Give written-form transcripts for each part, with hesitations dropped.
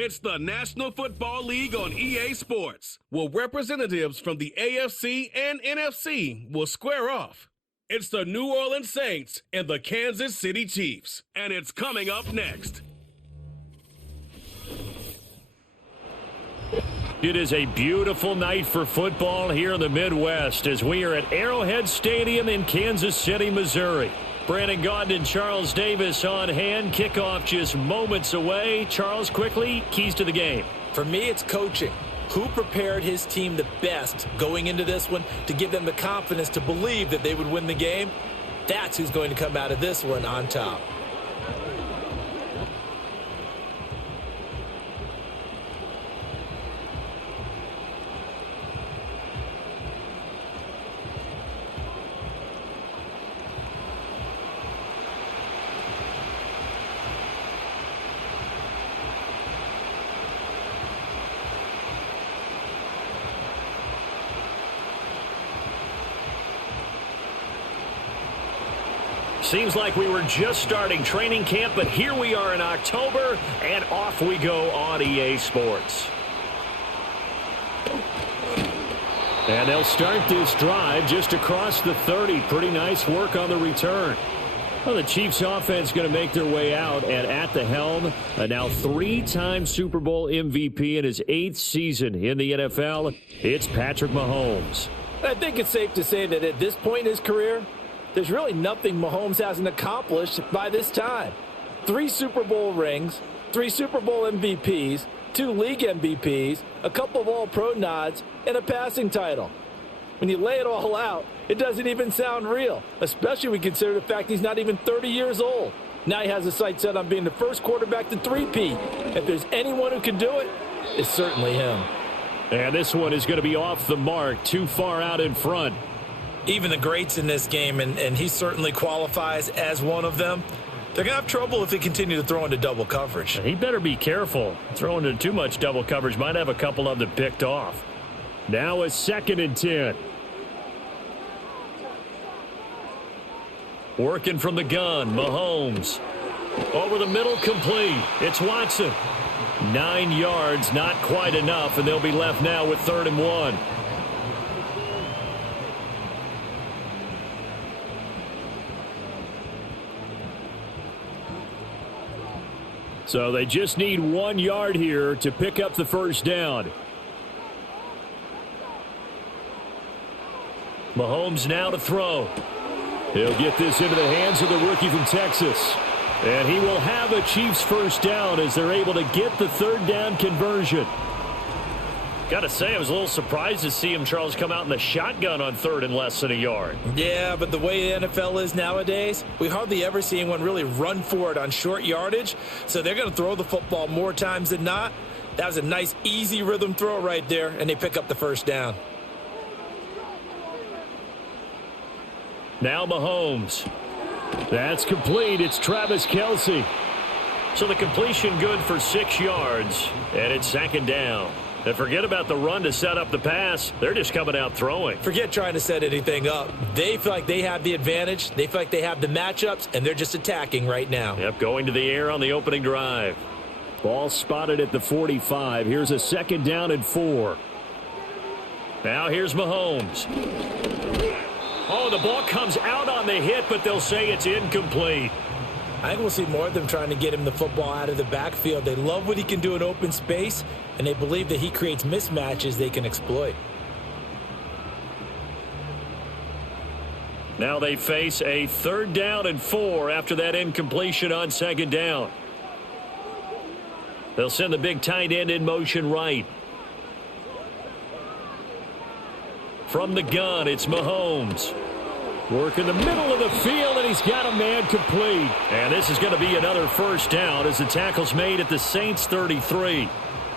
It's the National Football League on EA Sports, where representatives from the AFC and NFC will square off. It's the New Orleans Saints and the Kansas City Chiefs, and it's coming up next. It is a beautiful night for football here in the Midwest as we are at Arrowhead Stadium in Kansas City, Missouri. Brandon Gaudin and Charles Davis on hand. Kickoff just moments away. Charles, quickly, keys to the game. For me, it's coaching. Who prepared his team the best going into this one to give them the confidence to believe that they would win the game? That's who's going to come out of this one on top. Seems like we were just starting training camp, but here we are in October, and off we go on EA Sports. And they'll start this drive just across the 30. Pretty nice work on the return. Well, the Chiefs offense going to make their way out, and at the helm, a now three-time Super Bowl MVP in his 8th season in the NFL, it's Patrick Mahomes. I think it's safe to say that at this point in his career, there's really nothing Mahomes hasn't accomplished by this time. 3 Super Bowl rings, 3 Super Bowl MVPs, 2 league MVPs, a couple of All-Pro nods, and a passing title. When you lay it all out, it doesn't even sound real, especially when you consider the fact he's not even 30 years old. Now he has his sights set on being the first quarterback to three-peat. If there's anyone who can do it, it's certainly him. And this one is going to be off the mark, too far out in front. Even the greats in this game, and he certainly qualifies as one of them, they're going to have trouble if they continue to throw into double coverage. He better be careful. Throwing into too much double coverage might have a couple of them picked off. Now a 2nd and 10. Working from the gun, Mahomes. Over the middle, complete. It's Watson. 9 yards, not quite enough, and they'll be left now with 3rd and 1. So they just need 1 yard here to pick up the first down. Mahomes now to throw. He'll get this into the hands of the rookie from Texas. And he will have a Chiefs first down as they're able to get the 3rd down conversion. Got to say, I was a little surprised to see him, Charles, come out in the shotgun on 3rd and less than a yard. Yeah, but the way the NFL is nowadays, we hardly ever see anyone really run for it on short yardage. So they're going to throw the football more times than not. That was a nice, easy rhythm throw right there, and they pick up the first down. Now Mahomes. That's complete. It's Travis Kelce. So the completion good for 6 yards, and it's 2nd down. And forget about the run to set up the pass. They're just coming out throwing. Forget trying to set anything up. They feel like they have the advantage. They feel like they have the matchups, and they're just attacking right now. Yep, going to the air on the opening drive. Ball spotted at the 45. Here's a 2nd down and 4. Now here's Mahomes. Oh, the ball comes out on the hit, but they'll say it's incomplete. I think we'll see more of them trying to get him the football out of the backfield. They love what he can do in open space, and they believe that he creates mismatches they can exploit. Now they face a 3rd down and 4 after that incompletion on 2nd down. They'll send the big tight end in motion right. From the gun, it's Mahomes. Work in the middle of the field, and he's got a man complete. And this is going to be another first down as the tackle's made at the Saints' 33.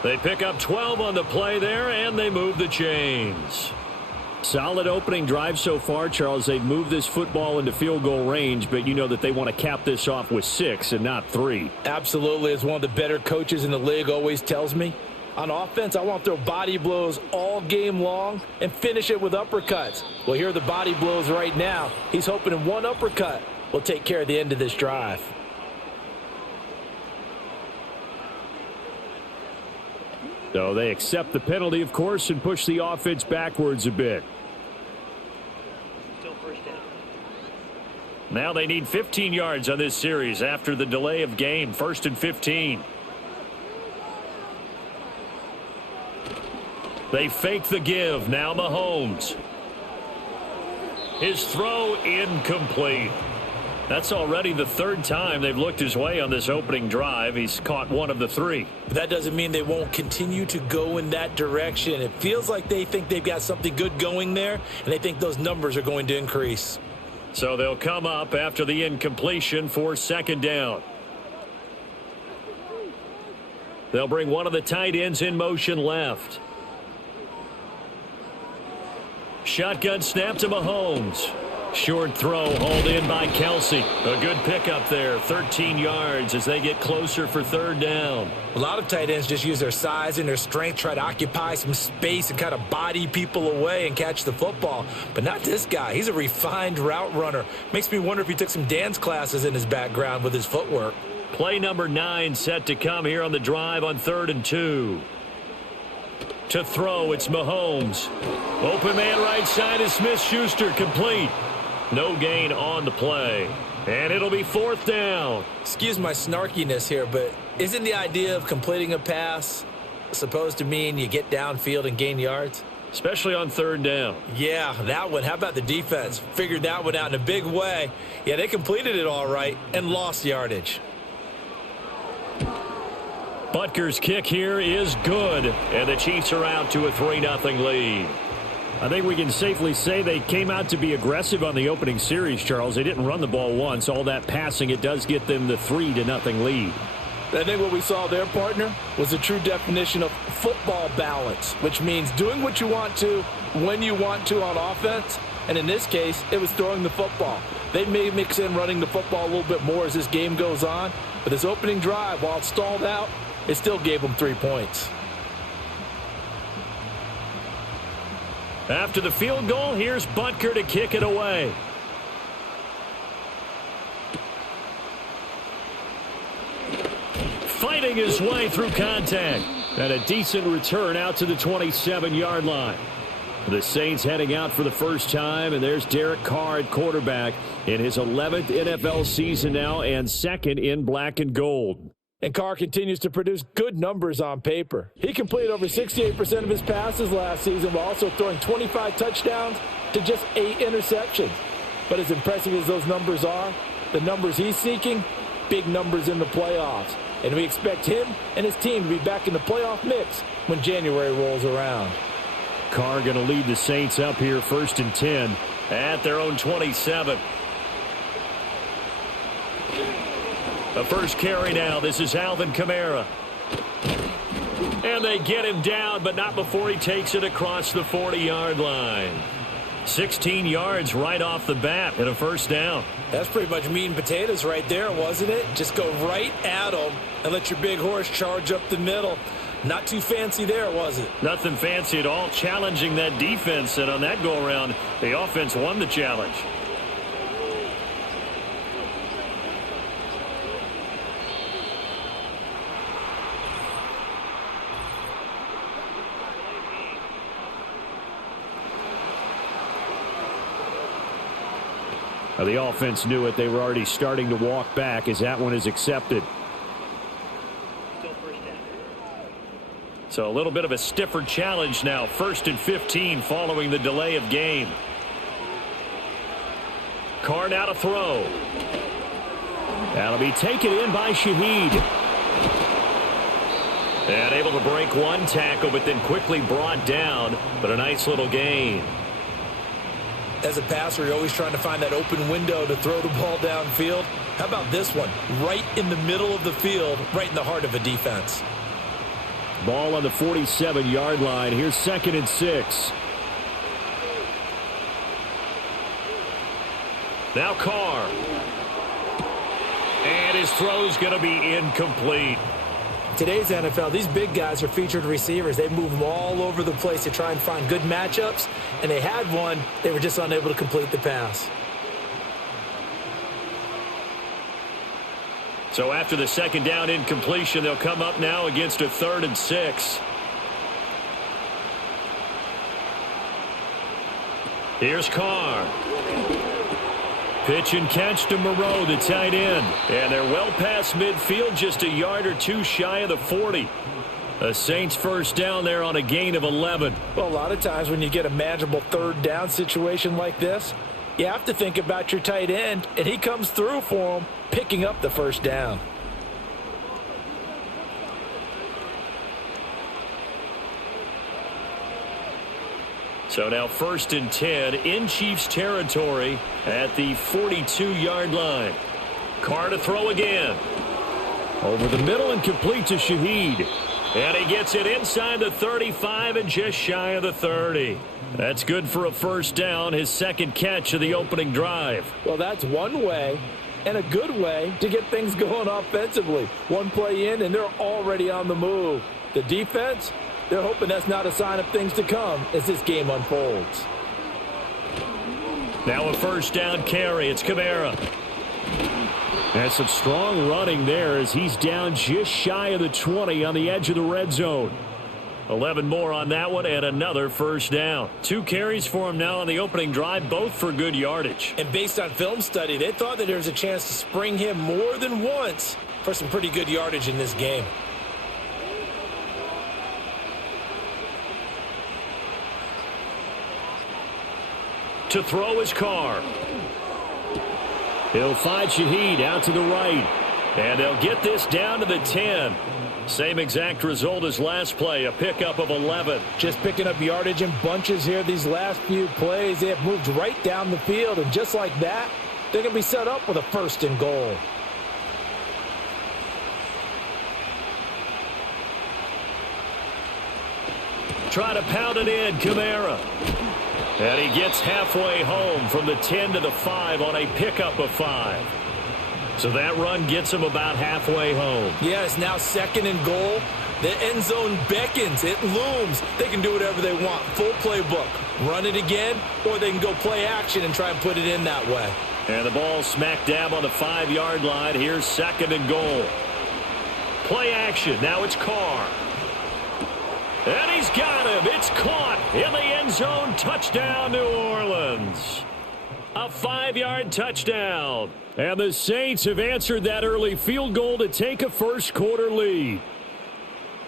They pick up 12 on the play there, and they move the chains. Solid opening drive so far, Charles. They've moved this football into field goal range, but you know that they want to cap this off with 6 and not 3. Absolutely. As one of the better coaches in the league always tells me, on offense, I want to throw body blows all game long and finish it with uppercuts. Well, here are the body blows right now. He's hoping in one uppercut will take care of the end of this drive. So they accept the penalty, of course, and push the offense backwards a bit. Still first down. Now they need 15 yards on this series after the delay of game. 1st and 15. They fake the give. Now Mahomes. His throw incomplete. That's already the 3rd time they've looked his way on this opening drive. He's caught 1 of the 3. But that doesn't mean they won't continue to go in that direction. It feels like they think they've got something good going there, and they think those numbers are going to increase. So they'll come up after the incompletion for 2nd down. They'll bring one of the tight ends in motion left. Shotgun snap to Mahomes. Short throw hauled in by Kelsey. A good pickup there. 13 yards as they get closer for 3rd down. A lot of tight ends just use their size and their strength, try to occupy some space and kind of body people away and catch the football. But not this guy. He's a refined route runner. Makes me wonder if he took some dance classes in his background with his footwork. Play number 9 set to come here on the drive on 3rd and 2. To throw, it's Mahomes. Open man right side is Smith-Schuster, complete. No gain on the play. And it'll be 4th down. Excuse my snarkiness here, but isn't the idea of completing a pass supposed to mean you get downfield and gain yards? Especially on 3rd down. Yeah, that one. How about the defense? Figured that one out in a big way. Yeah, they completed it all right and lost yardage. Butker's kick here is good, and the Chiefs are out to a 3-0 lead. I think we can safely say they came out to be aggressive on the opening series, Charles. They didn't run the ball once. All that passing, it does get them the 3-0 lead. I think what we saw there, partner, was a true definition of football balance, which means doing what you want to, when you want to on offense, and in this case, it was throwing the football. They may mix in running the football a little bit more as this game goes on, but this opening drive, while it stalled out, it still gave them 3 points. After the field goal, here's Butker to kick it away. Fighting his way through contact. And a decent return out to the 27-yard line. The Saints heading out for the first time, and there's Derek Carr at quarterback in his 11th NFL season now and 2nd in black and gold. And Carr continues to produce good numbers on paper. He completed over 68% of his passes last season while also throwing 25 touchdowns to just 8 interceptions. But as impressive as those numbers are, the numbers he's seeking, big numbers in the playoffs. And we expect him and his team to be back in the playoff mix when January rolls around. Carr going to lead the Saints up here 1st and 10 at their own 27. The first carry now. This is Alvin Kamara. And they get him down, but not before he takes it across the 40-yard line. 16 yards right off the bat and a 1st down. That's pretty much meat and potatoes right there, wasn't it? Just go right at him and let your big horse charge up the middle. Not too fancy there, was it? Nothing fancy at all. Challenging that defense, and on that go-around, the offense won the challenge. The offense knew it. They were already starting to walk back as that one is accepted. Still first down. So a little bit of a stiffer challenge now. 1st and 15 following the delay of game. Carr now to throw. That'll be taken in by Shaheed. And able to break one tackle, but then quickly brought down. But a nice little gain. As a passer, you're always trying to find that open window to throw the ball downfield. How about this one? Right in the middle of the field, right in the heart of a defense. Ball on the 47-yard line. Here's 2nd and 6. Now Carr. And his throw's going to be incomplete. Today's NFL, these big guys are featured receivers. They move them all over the place to try and find good matchups, and they had one. They were just unable to complete the pass. So after the 2nd down incompletion, they'll come up now against a 3rd and 6. Here's Carr. Pitch and catch to Moreau, the tight end. And they're well past midfield, just a yard or two shy of the 40. The Saints first down there on a gain of 11. Well, a lot of times when you get a manageable third down situation like this, you have to think about your tight end, and he comes through for him, picking up the first down. So now 1st and 10 in Chiefs territory at the 42-yard line. Carr to throw again. Over the middle and complete to Shaheed. And he gets it inside the 35 and just shy of the 30. That's good for a first down, his second catch of the opening drive. Well, that's one way and a good way to get things going offensively. One play in, and they're already on the move. The defense, they're hoping that's not a sign of things to come as this game unfolds. Now a first down carry. It's Kamara. And some strong running there as he's down just shy of the 20 on the edge of the red zone. 11 more on that one and another first down. 2 carries for him now on the opening drive, both for good yardage. And based on film study, they thought that there was a chance to spring him more than once for some pretty good yardage in this game. To throw his Carr. He'll find Shaheed out to the right. And they'll get this down to the 10. Same exact result as last play, a pickup of 11. Just picking up yardage in bunches here these last few plays. They have moved right down the field, and just like that, they're going to be set up with a 1st and goal. Try to pound it in, Kamara. And he gets halfway home from the 10 to the 5 on a pickup of 5. So that run gets him about halfway home. Yeah, it's now 2nd and goal. The end zone beckons. It looms. They can do whatever they want. Full playbook. Run it again, or they can go play action and try and put it in that way. And the ball smack dab on the 5-yard line. Here's 2nd and goal. Play action. Now it's Carr. And he's got him. It's caught in the end zone. Touchdown, New Orleans. A 5-yard touchdown. And the Saints have answered that early field goal to take a first-quarter lead.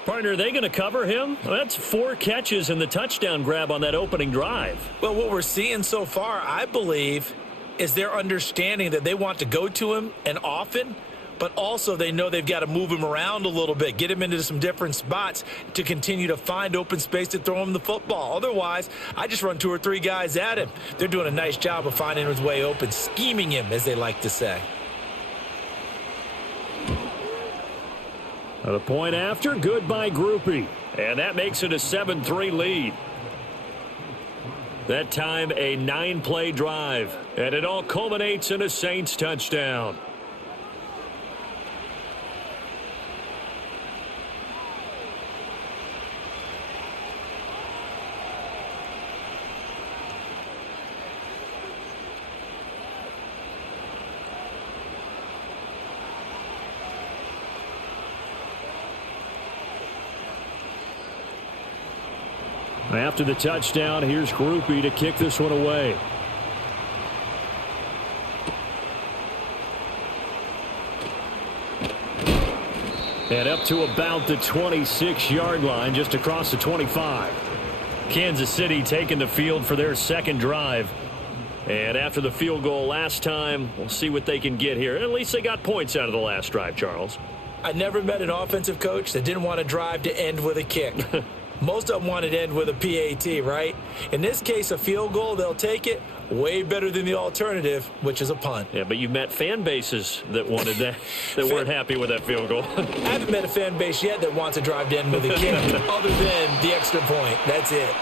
Partner, are they going to cover him? Well, that's 4 catches and the touchdown grab on that opening drive. Well, what we're seeing so far, I believe, is their understanding that they want to go to him and often, but also they know they've got to move him around a little bit, get him into some different spots to continue to find open space to throw him the football. Otherwise, I just run 2 or 3 guys at him. They're doing a nice job of finding his way open, scheming him, as they like to say. The point after, good by Groupie. And that makes it a 7-3 lead. That time a 9-play drive. And it all culminates in a Saints touchdown. After the touchdown, here's Groupie to kick this one away. And up to about the 26-yard line, just across the 25. Kansas City taking the field for their second drive. And after the field goal last time, we'll see what they can get here. At least they got points out of the last drive, Charles. I never met an offensive coach that didn't want to drive to end with a kick. Most of them wanted to end with a PAT, right? In this case, a field goal, they'll take it. Way better than the alternative, which is a punt. Yeah, but you've met fan bases that wanted that, that weren't happy with that field goal. I haven't met a fan base yet that wants to drive to end with a kick other than the extra point. That's it.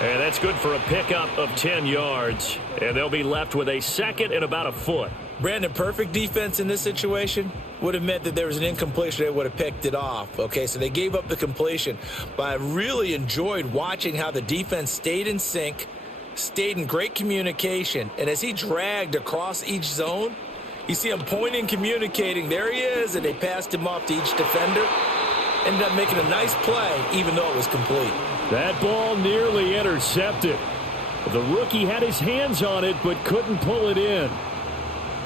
And that's good for a pickup of 10 yards. And they'll be left with a 2nd and about a foot. Brandon, perfect defense in this situation would have meant that there was an incompletion. They would have picked it off. Okay, so they gave up the completion. But I really enjoyed watching how the defense stayed in sync, stayed in great communication. And as he dragged across each zone, you see him pointing, communicating. There he is, and they passed him off to each defender. Ended up making a nice play, even though it was complete. That ball nearly intercepted. The rookie had his hands on it but couldn't pull it in.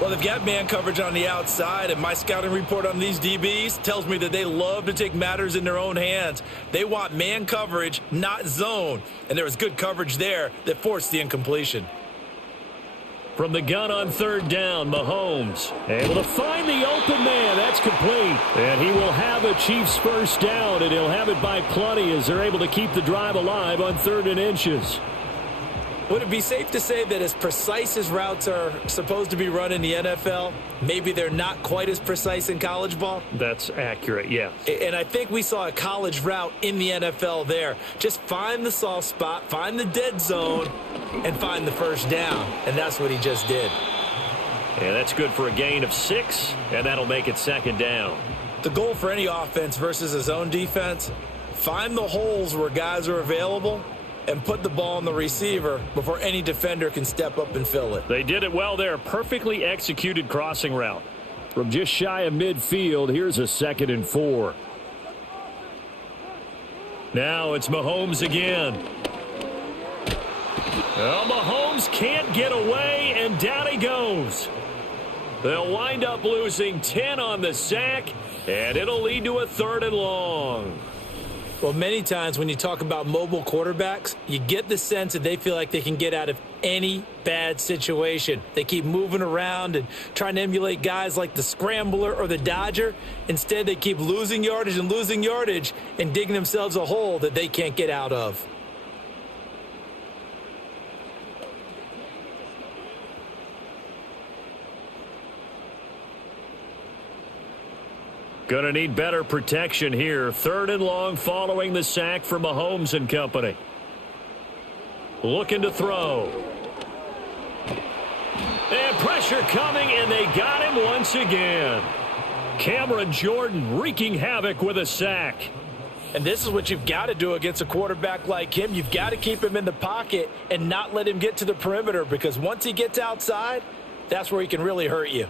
Well, they've got man coverage on the outside, and my scouting report on these DBs tells me that they love to take matters in their own hands. They want man coverage, not zone, and there was good coverage there that forced the incompletion. From the gun on third down, Mahomes able to find the open man. That's complete. And he will have a Chiefs first down, and he'll have it by plenty as they're able to keep the drive alive on 3rd and inches. Would it be safe to say that as precise as routes are supposed to be run in the NFL, maybe they're not quite as precise in college ball? That's accurate, yeah. And I think we saw a college route in the NFL there. Just find the soft spot, find the dead zone, and find the first down. And that's what he just did. And that's good for a gain of 6, and that'll make it 2nd down. The goal for any offense versus a zone defense, find the holes where guys are available and put the ball on the receiver before any defender can step up and fill it. They did it well there. Perfectly executed crossing route. From just shy of midfield, here's a 2nd and 4. Now it's Mahomes again. Well, Mahomes can't get away, and down he goes. They'll wind up losing 10 on the sack, and it'll lead to a 3rd and long. Well, many times when you talk about mobile quarterbacks, you get the sense that they feel like they can get out of any bad situation. They keep moving around and trying to emulate guys like the Scrambler or the Dodger. Instead, they keep losing yardage and digging themselves a hole that they can't get out of. Going to need better protection here. 3rd and long following the sack from Mahomes and company. Looking to throw. And pressure coming, and they got him once again. Cameron Jordan wreaking havoc with a sack. And this is what you've got to do against a quarterback like him. You've got to keep him in the pocket and not let him get to the perimeter, because once he gets outside, that's where he can really hurt you.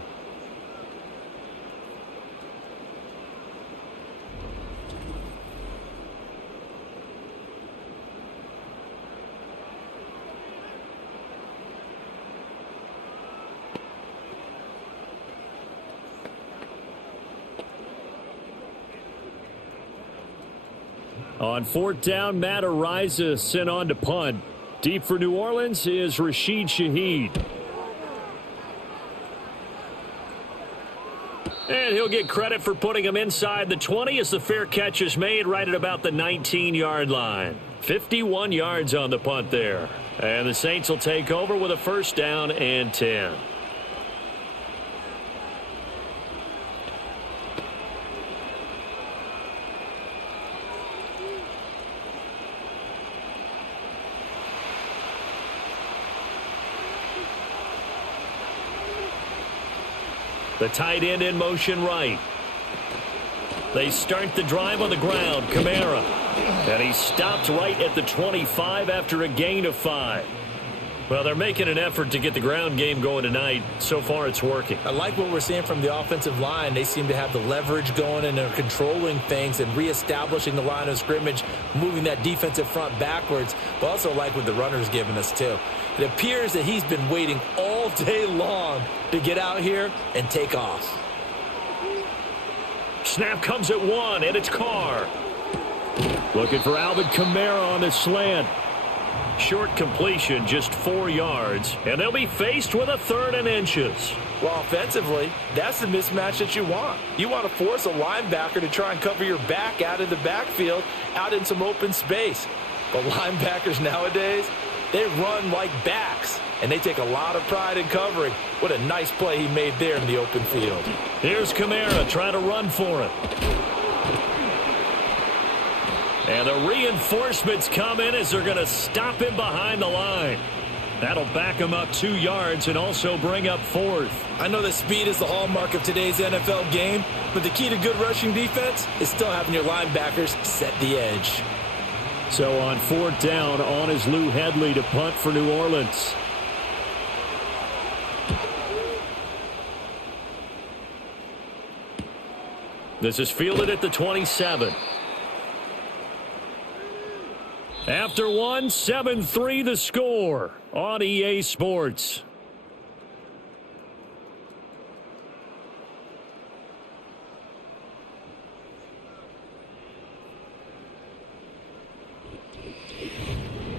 On 4th down, Matt Araiza sent on to punt. Deep for New Orleans is Rashid Shaheed. And he'll get credit for putting him inside the 20 as the fair catch is made right at about the 19-yard line. 51 yards on the punt there. And the Saints will take over with a 1st down and 10. The tight end in motion right. They start the drive on the ground. Kamara. And he stopped right at the 25 after a gain of 5. Well, they're making an effort to get the ground game going tonight. So far, it's working. I like what we're seeing from the offensive line. They seem to have the leverage going, and they're controlling things and reestablishing the line of scrimmage, moving that defensive front backwards. But also like what the runner's giving us, too. It appears that he's been waiting all day long to get out here and take off. Snap comes at 1, and it's Carr. Looking for Alvin Kamara on the slant. Short completion, just 4 yards, and they'll be faced with a 3rd and inches. Well, offensively, that's the mismatch that you want. You want to force a linebacker to try and cover your back out of the backfield, out in some open space. But linebackers nowadays, they run like backs, and they take a lot of pride in covering. What a nice play he made there in the open field. Here's Kamara trying to run for it. And the reinforcements come in as they're going to stop him behind the line. That'll back him up 2 yards and also bring up 4th. I know that speed is the hallmark of today's NFL game, but the key to good rushing defense is still having your linebackers set the edge. So on 4th down, on is Lou Hedley to punt for New Orleans. This is fielded at the 27. After one, 7-3 the score on EA Sports.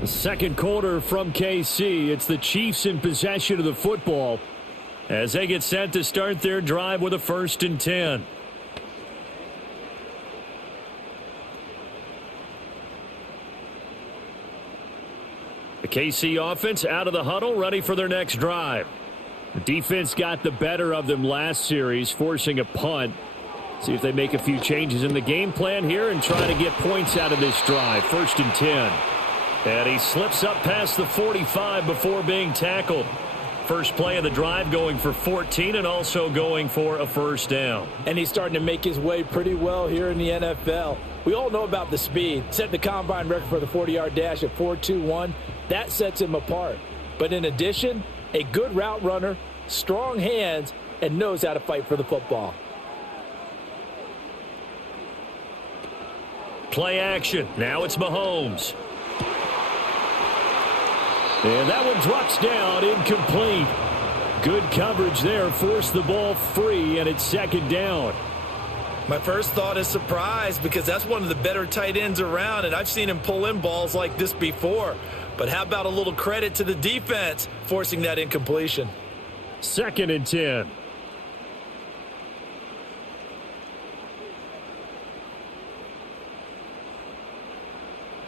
The second quarter from KC. It's the Chiefs in possession of the football as they get set to start their drive with a 1st and 10. The KC offense out of the huddle, ready for their next drive. The defense got the better of them last series, forcing a punt. See if they make a few changes in the game plan here and try to get points out of this drive. 1st and 10. And he slips up past the 45 before being tackled. First play of the drive going for 14 and also going for a 1st down. And he's starting to make his way pretty well here in the NFL. We all know about the speed. Set the combine record for the 40-yard dash at 4.21. That sets him apart. But in addition, a good route runner, strong hands, and knows how to fight for the football. Play action. Now it's Mahomes. And that one drops down, incomplete. Good coverage there, forced the ball free, and it's 2nd down. My first thought is surprise because that's one of the better tight ends around, and I've seen him pull in balls like this before. But how about a little credit to the defense forcing that incompletion? 2nd and 10.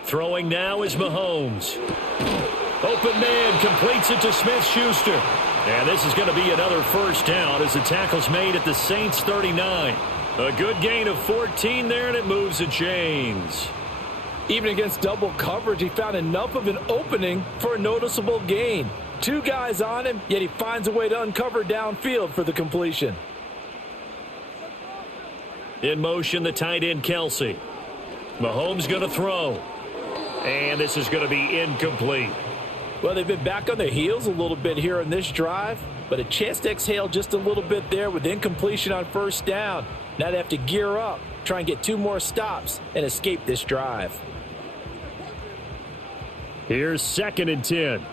Throwing now is Mahomes. Open man completes it to Smith-Schuster. And this is going to be another 1st down as the tackle's made at the Saints 39. A good gain of 14 there, and it moves the chains. Even against double coverage, he found enough of an opening for a noticeable gain. 2 guys on him, yet he finds a way to uncover downfield for the completion. In motion, the tight end, Kelsey. Mahomes going to throw. And this is going to be incomplete. Well, they've been back on their heels a little bit here in this drive, but a chance to exhale just a little bit there with incompletion on 1st down. Now they have to gear up, try and get 2 more stops, and escape this drive. Here's 2nd and 10.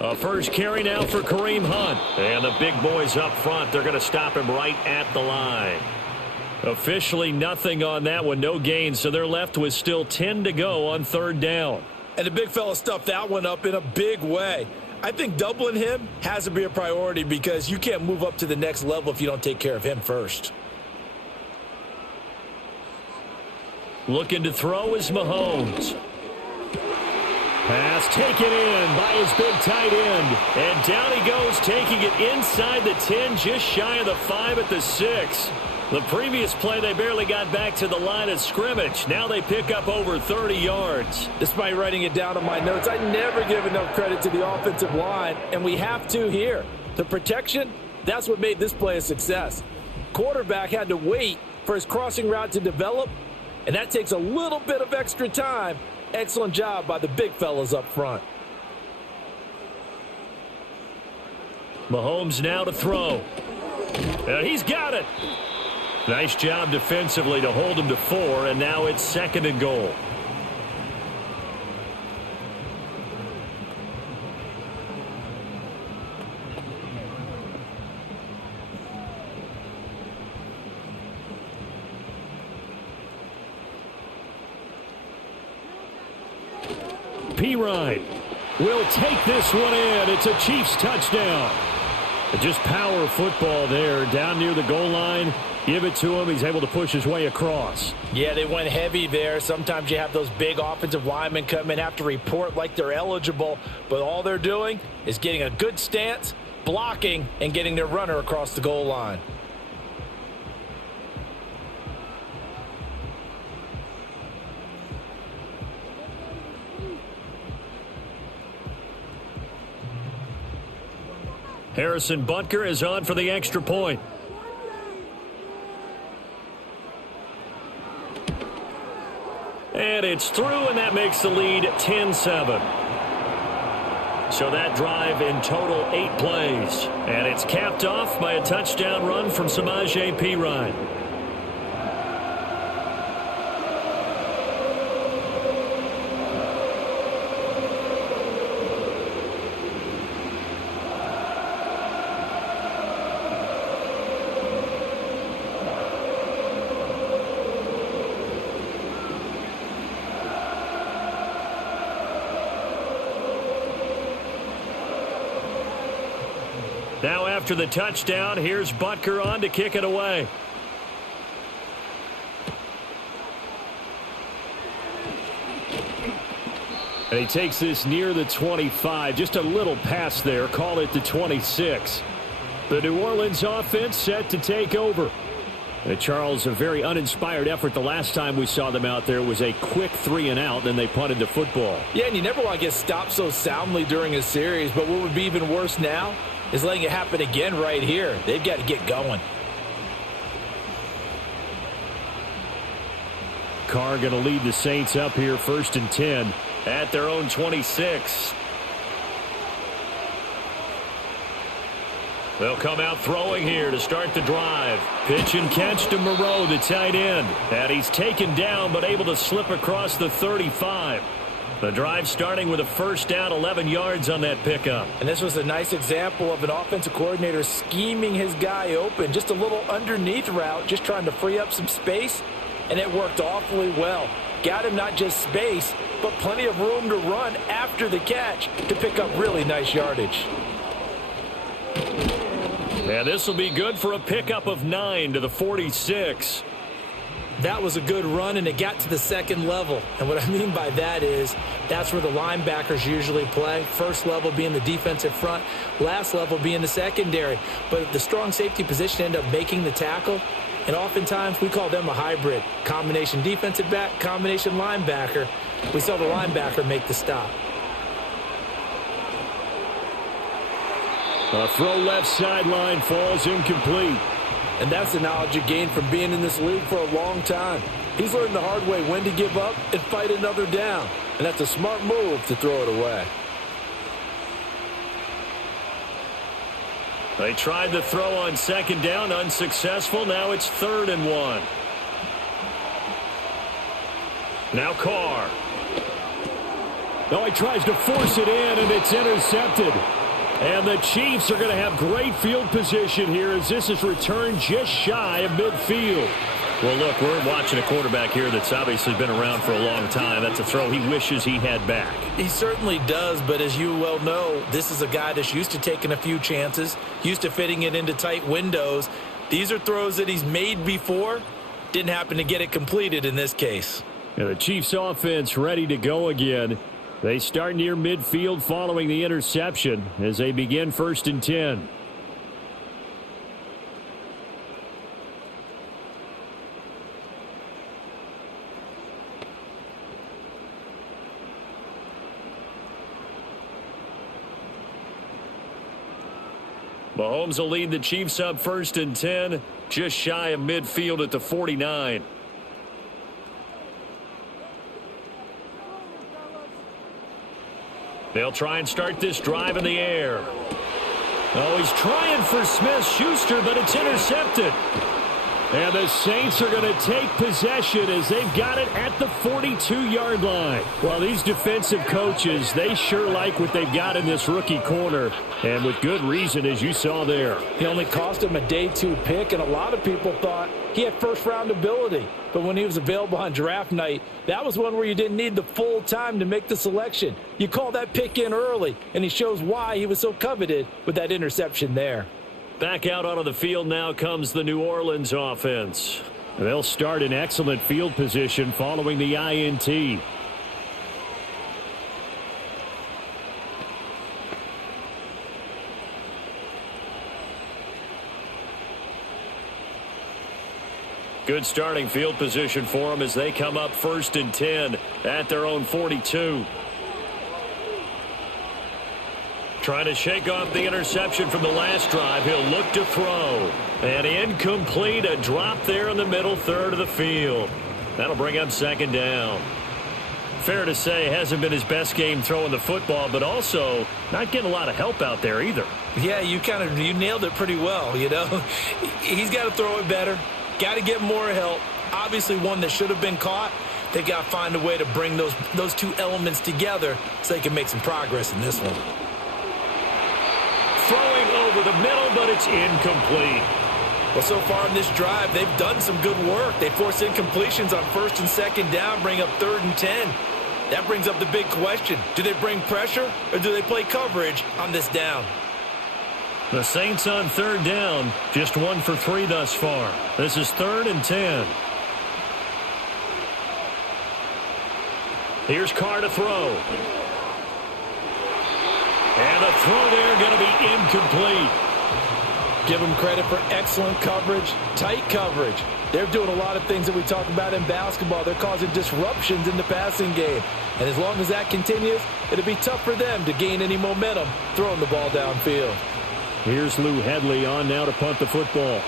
A first carry now for Kareem Hunt. And the big boys up front, they're going to stop him right at the line. Officially nothing on that one, no gain, so they're left with still 10 to go on 3rd down. And the big fella stuffed that one up in a big way. I think doubling him has to be a priority because you can't move up to the next level if you don't take care of him first. Looking to throw is Mahomes. Pass taken in by his big tight end. And down he goes, taking it inside the 10, just shy of the 5 at the 6. The previous play, they barely got back to the line of scrimmage. Now they pick up over 30 yards. Despite writing it down on my notes, I never give enough credit to the offensive line, and we have to here. The protection, that's what made this play a success. Quarterback had to wait for his crossing route to develop, and that takes a little bit of extra time. Excellent job by the big fellas up front. Mahomes now to throw. He's got it. Nice job defensively to hold him to 4, and now it's 2nd and goal. Pirine will take this one in. It's a Chiefs touchdown. Just power football there down near the goal line. Give it to him. He's able to push his way across. Yeah, they went heavy there. Sometimes you have those big offensive linemen come in, have to report like they're eligible, but all they're doing is getting a good stance, blocking, and getting their runner across the goal line. Harrison Butker is on for the extra point. And it's through, and that makes the lead 10-7. So that drive in total 8 plays. And it's capped off by a touchdown run from Samaje Perine. after the touchdown. Here's Butker on to kick it away. And he takes this near the 25. Just a little pass there. Call it the 26. The New Orleans offense set to take over. And Charles, a very uninspired effort. The last time we saw them out there was a quick 3-and-out, then they punted the football. Yeah, and you never want to get stopped so soundly during a series, but what would be even worse now is letting it happen again right here. They've got to get going. Carr going to lead the Saints up here 1st and 10 at their own 26. They'll come out throwing here to start the drive. Pitch and catch to Moreau, the tight end. And he's taken down but able to slip across the 35. The drive starting with a first down, 11 yards on that pickup. And this was a nice example of an offensive coordinator scheming his guy open. Just a little underneath route, just trying to free up some space. And it worked awfully well. Got him not just space, but plenty of room to run after the catch to pick up really nice yardage. And this will be good for a pickup of 9 to the 46. That was a good run, and it got to the second level. And what I mean by that is that's where the linebackers usually play. First level being the defensive front, last level being the secondary. But the strong safety position ended up making the tackle. And oftentimes we call them a hybrid. Combination defensive back, combination linebacker. We saw the linebacker make the stop. A throw left sideline falls incomplete. And that's the knowledge you gain from being in this league for a long time. He's learned the hard way when to give up and fight another down. And that's a smart move to throw it away. They tried the throw on second down, unsuccessful. Now it's 3rd and 1. Now Carr. No, he tries to force it in, and it's intercepted. And the Chiefs are going to have great field position here as this is returned just shy of midfield. Well, look, we're watching a quarterback here that's obviously been around for a long time. That's a throw he wishes he had back. He certainly does, but as you well know, this is a guy that's used to taking a few chances, used to fitting it into tight windows. These are throws that he's made before. Didn't happen to get it completed in this case. And the Chiefs offense ready to go again. They start near midfield following the interception as they begin 1st and 10. Mahomes will lead the Chiefs up 1st and 10, just shy of midfield at the 49. They'll try and start this drive in the air. Oh, he's trying for Smith-Schuster, but it's intercepted. And the Saints are going to take possession as they've got it at the 42-yard line. Well, these defensive coaches, they sure like what they've got in this rookie corner, and with good reason, as you saw there. He only cost him a day 2 pick, and a lot of people thought he had first-round ability. But when he was available on draft night, that was one where you didn't need the full time to make the selection. You call that pick in early, and he shows why he was so coveted with that interception there. Back out onto the field now comes the New Orleans offense. They'll start in excellent field position following the INT. Good starting field position for them as they come up 1st and 10 at their own 42. Trying to shake off the interception from the last drive. He'll look to throw. And incomplete. A drop there in the middle third of the field. That'll bring up 2nd down. Fair to say, hasn't been his best game throwing the football, but also not getting a lot of help out there either. Yeah, you nailed it pretty well, you know. He's got to throw it better. Got to get more help. Obviously one that should have been caught. They got to find a way to bring those two elements together so they can make some progress in this one. Throwing over the middle, but it's incomplete. Well, so far in this drive, they've done some good work. They force incompletions on 1st and 2nd down, bring up 3rd and 10. That brings up the big question. Do they bring pressure or do they play coverage on this down? The Saints on third down, just 1 for 3 thus far. This is 3rd and 10. Here's Carr to throw. And the throw there going to be incomplete. Give them credit for excellent coverage, tight coverage. They're doing a lot of things that we talk about in basketball. They're causing disruptions in the passing game. And as long as that continues, it'll be tough for them to gain any momentum throwing the ball downfield. Here's Lou Hedley on now to punt the football.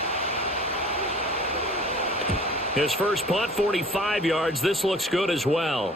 His first punt, 45 yards. This looks good as well.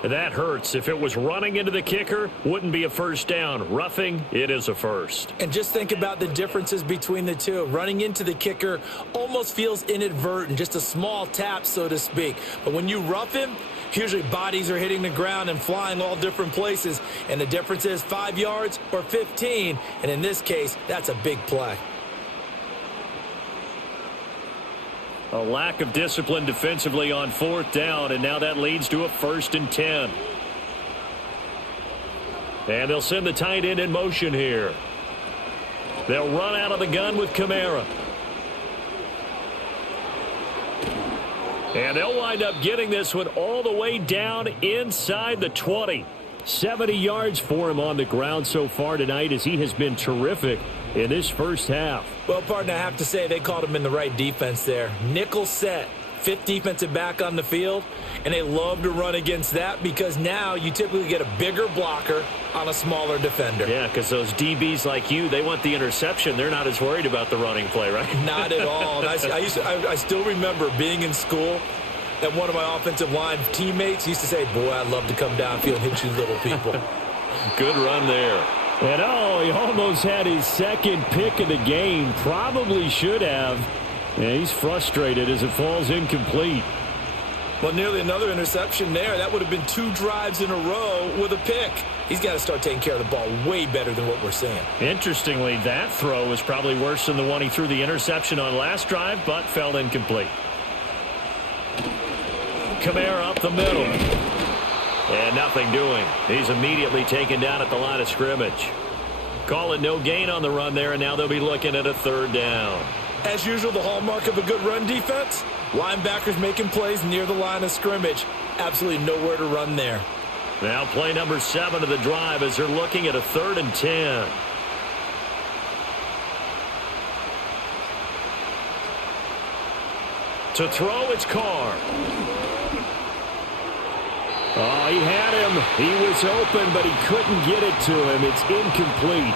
That hurts. If it was running into the kicker, wouldn't be a first down. Roughing, it is a first. And just think about the differences between the two. Running into the kicker almost feels inadvertent, just a small tap, so to speak. But when you rough him, usually bodies are hitting the ground and flying all different places. And the difference is 5 yards or 15. And in this case, that's a big play. A lack of discipline defensively on 4th down, and now that leads to a 1st and 10. And they'll send the tight end in motion here. They'll run out of the gun with Kamara. And they'll wind up getting this one all the way down inside the 20. 70 yards for him on the ground so far tonight, as he has been terrific in this first half. Well, partner, I have to say they called him in the right defense there. Nickel set, 5th defensive back on the field, and they love to run against that because now you typically get a bigger blocker on a smaller defender. Yeah, because those DBs like you, they want the interception. They're not as worried about the running play, right? Not at all. And I still remember being in school, and one of my offensive line teammates used to say, boy, I'd love to come downfield and hit you little people. Good run there. And he almost had his 2nd pick of the game. Probably should have. Yeah, he's frustrated as it falls incomplete. Well, nearly another interception there. That would have been 2 drives in a row with a pick. He's got to start taking care of the ball way better than what we're seeing. Interestingly, that throw was probably worse than the one he threw the interception on last drive, but fell incomplete. Kamara up the middle. And nothing doing. He's immediately taken down at the line of scrimmage. Call it no gain on the run there, and now they'll be looking at a 3rd down. As usual, the hallmark of a good run defense, linebackers making plays near the line of scrimmage. Absolutely nowhere to run there. Now play number 7 of the drive as they're looking at a 3rd and 10. To throw, it's Carr. Oh, he had him. He was open, but he couldn't get it to him. It's incomplete.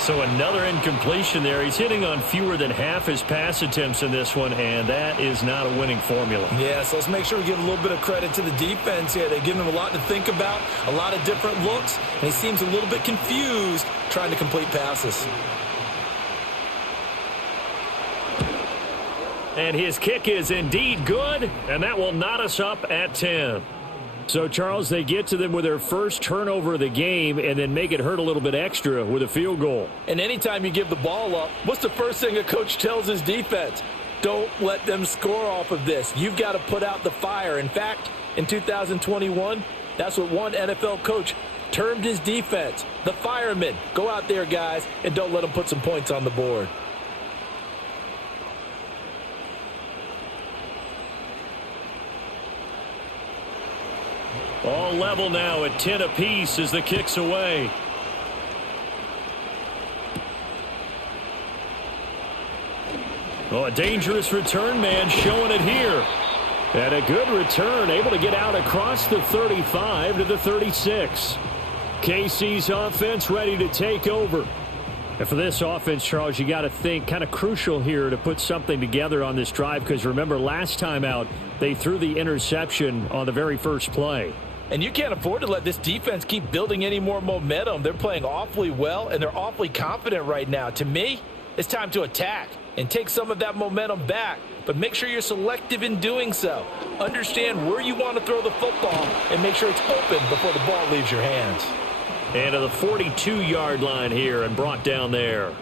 So another incompletion there. He's hitting on fewer than half his pass attempts in this one, and that is not a winning formula. Yeah, so let's make sure we give a little bit of credit to the defense here. They're giving him a lot to think about, a lot of different looks, and he seems a little bit confused trying to complete passes. And his kick is indeed good, and that will knot us up at 10. So, Charles, they get to them with their first turnover of the game and then make it hurt a little bit extra with a field goal. And anytime you give the ball up, what's the first thing a coach tells his defense? Don't let them score off of this. You've got to put out the fire. In fact, in 2021, that's what one NFL coach termed his defense, the firemen. Go out there, guys, and don't let them put some points on the board. All level now at 10 apiece as the kick's away. Oh, a dangerous return man showing it here. And a good return, able to get out across the 35 to the 36. KC's offense ready to take over. And for this offense, Charles, you got to think kind of crucial here to put something together on this drive, because remember last time out they threw the interception on the very first play. And you can't afford to let this defense keep building any more momentum. They're playing awfully well, and they're awfully confident right now. To me, it's time to attack and take some of that momentum back. But make sure you're selective in doing so. Understand where you want to throw the football and make sure it's open before the ball leaves your hands. And to the 42-yard line here and brought down there.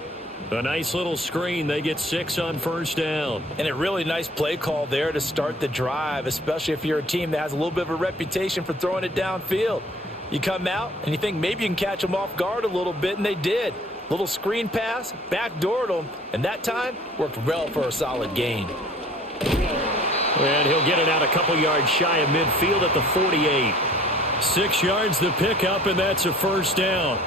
A nice little screen. They get 6 on first down. And a really nice play call there to start the drive, especially if you're a team that has a little bit of a reputation for throwing it downfield. You come out and you think maybe you can catch them off guard a little bit, and they did. Little screen pass, backdoored them, and that time worked well for a solid gain. And he'll get it out a couple yards shy of midfield at the 48. 6 yards the pickup, and that's a first down.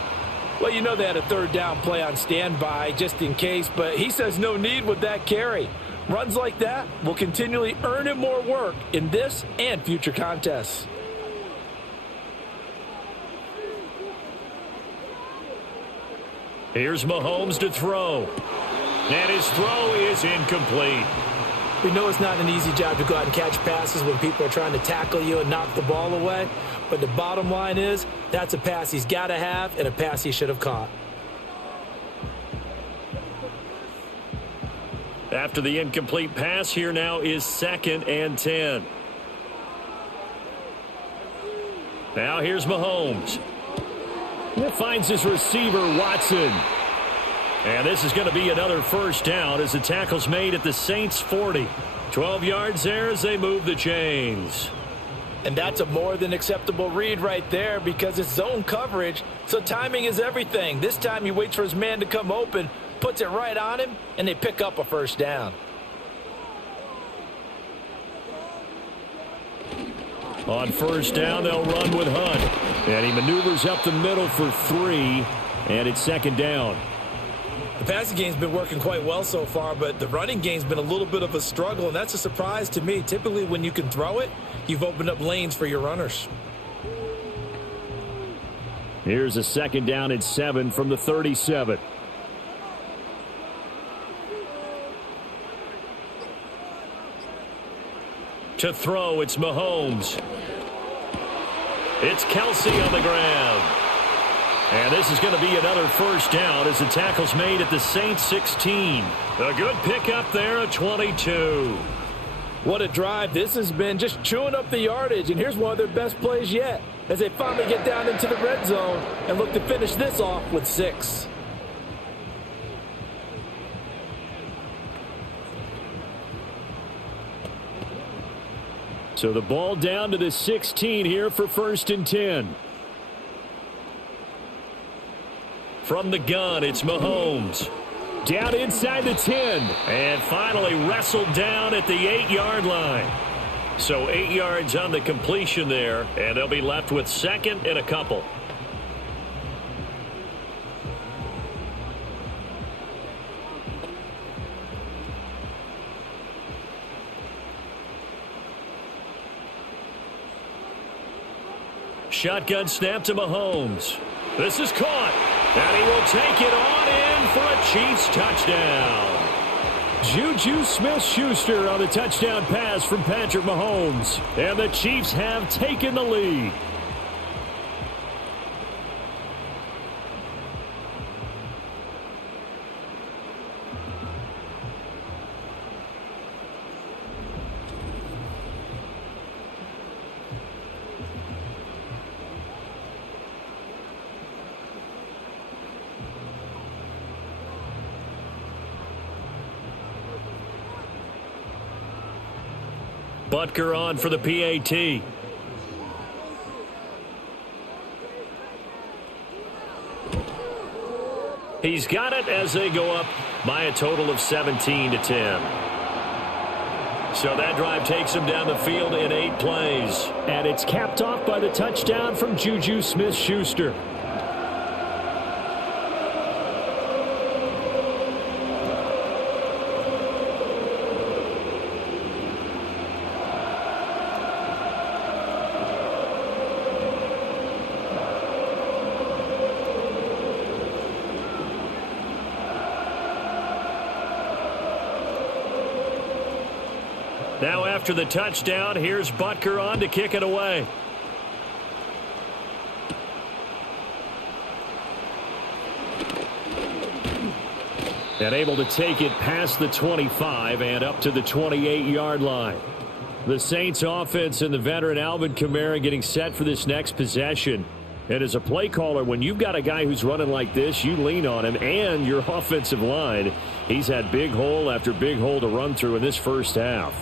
Well, you know they had a third down play on standby just in case, but he says no need with that carry. Runs like that will continually earn him more work in this and future contests. Here's Mahomes to throw. And his throw is incomplete. We know it's not an easy job to go out and catch passes when people are trying to tackle you and knock the ball away. But the bottom line is that's a pass he's got to have and a pass he should have caught. After the incomplete pass, here now is 2nd and 10. Now here's Mahomes. He finds his receiver, Watson. And this is going to be another first down as the tackle's made at the Saints' 40. 12 yards there as they move the chains. And that's a more than acceptable read right there because it's zone coverage, so timing is everything. This time he waits for his man to come open, puts it right on him, and they pick up a first down. On first down, they'll run with Hunt. And he maneuvers up the middle for 3, and it's 2nd down. The passing game's been working quite well so far, but the running game's been a little bit of a struggle, and that's a surprise to me. Typically, when you can throw it, you've opened up lanes for your runners. Here's a 2nd down and 7 from the 37. To throw, it's Mahomes. It's Kelsey on the ground. And this is going to be another first down as the tackle's made at the Saints' 16. A good pickup there at 22. What a drive this has been, just chewing up the yardage. And here's one of their best plays yet as they finally get down into the red zone and look to finish this off with 6. So the ball down to the 16 here for 1st and 10. From the gun, it's Mahomes. Down inside the 10. And finally wrestled down at the 8-yard line. So 8 yards on the completion there, and they'll be left with 2nd and a couple. Shotgun snap to Mahomes. This is caught. And he will take it on in for a Chiefs touchdown. Juju Smith-Schuster on the touchdown pass from Patrick Mahomes. And the Chiefs have taken the lead. Butker on for the PAT. He's got it as they go up by a total of 17-10. So that drive takes him down the field in 8 plays. And it's capped off by the touchdown from Juju Smith-Schuster. Now after the touchdown, here's Butker on to kick it away. And able to take it past the 25 and up to the 28-yard line. The Saints offense and the veteran Alvin Kamara getting set for this next possession. And as a play caller, when you've got a guy who's running like this, you lean on him and your offensive line. He's had big hole after big hole to run through in this first half.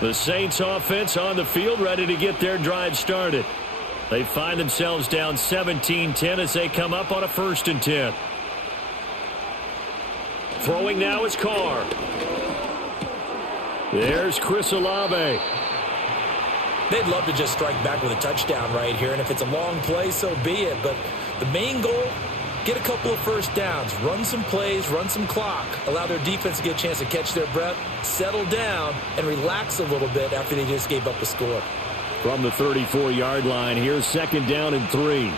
The Saints offense on the field, ready to get their drive started. They find themselves down 17-10 as they come up on a 1st and 10. Throwing now is Carr. There's Chris Olave. They'd love to just strike back with a touchdown right here, and if it's a long play, so be it. But the main goal, get a couple of first downs, run some plays, run some clock, allow their defense to get a chance to catch their breath, settle down, and relax a little bit after they just gave up a score. From the 34-yard line, here's 2nd down and 3.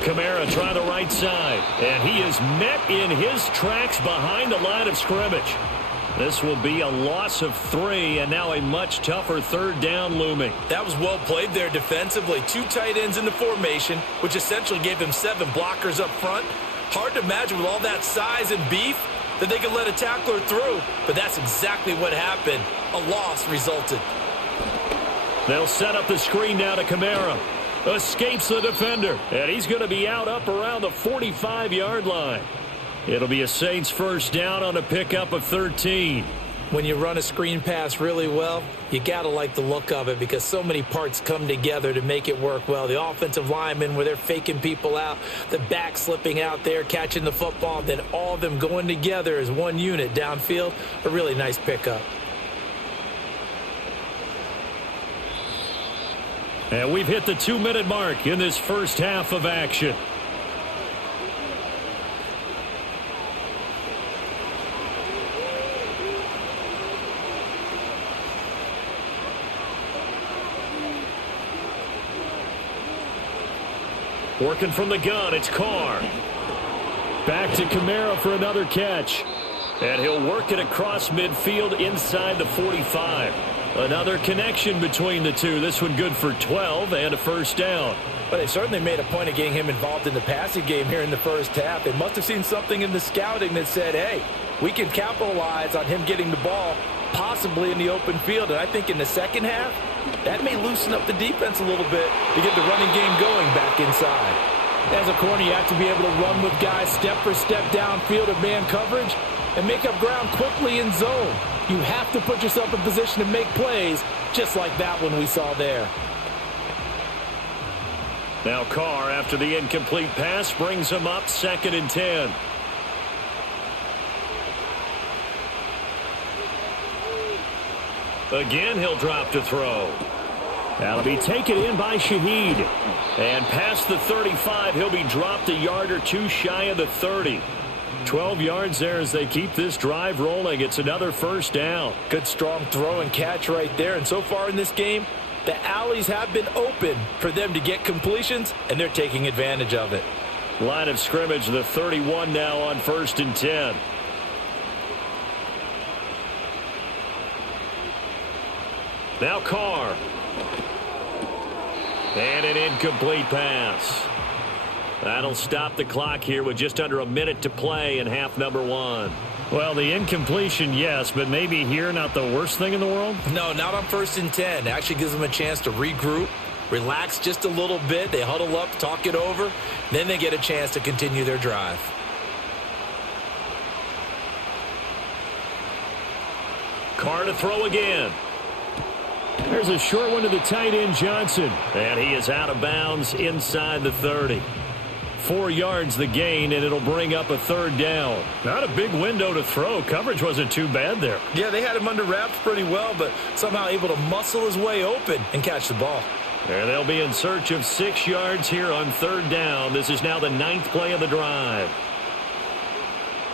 Kamara trying the right side, and he is met in his tracks behind the line of scrimmage. This will be a loss of 3, and now a much tougher 3rd down looming. That was well played there defensively. 2 tight ends in the formation, which essentially gave them 7 blockers up front. Hard to imagine with all that size and beef that they could let a tackler through, but that's exactly what happened. A loss resulted. They'll set up the screen now to Kamara. Escapes the defender, and he's going to be out up around the 45-yard line. It'll be a Saints 1st down on a pickup of 13. When you run a screen pass really well, you got to like the look of it because so many parts come together to make it work well. The offensive linemen where they're faking people out, the back slipping out there, catching the football, then all of them going together as one unit downfield. A really nice pickup. And we've hit the 2-minute mark in this first half of action. Working from the gun, it's Carr. Back to Kamara for another catch. And he'll work it across midfield inside the 45. Another connection between the two. This one good for 12 and a 1st down. But they certainly made a point of getting him involved in the passing game here in the first half. They must have seen something in the scouting that said, hey, we can capitalize on him getting the ball possibly in the open field. And I think in the second half, that may loosen up the defense a little bit to get the running game going back inside. As a corner, you have to be able to run with guys step for step downfield of man coverage and make up ground quickly in zone. You have to put yourself in position to make plays just like that one we saw there. Now Carr, after the incomplete pass, brings him up 2nd and 10. Again, he'll drop to throw. That'll be taken in by Shaheed. And past the 35, he'll be dropped a yard or 2 shy of the 30. 12 yards there as they keep this drive rolling. It's another 1st down. Good strong throw and catch right there. And so far in this game, the alleys have been open for them to get completions, and they're taking advantage of it. Line of scrimmage, the 31 now on 1st and 10. Now Carr. And an incomplete pass. That'll stop the clock here with just under a minute to play in half number 1. Well, the incompletion, yes, but maybe here not the worst thing in the world? No, not on 1st and 10. It actually gives them a chance to regroup, relax just a little bit. They huddle up, talk it over. Then they get a chance to continue their drive. Carr to throw again. There's a short one to the tight end, Johnson. And he is out of bounds inside the 30. 4 yards the gain, and it'll bring up a 3rd down. Not a big window to throw. Coverage wasn't too bad there. Yeah, they had him under wraps pretty well, but somehow able to muscle his way open and catch the ball. And they'll be in search of 6 yards here on 3rd down. This is now the 9th play of the drive.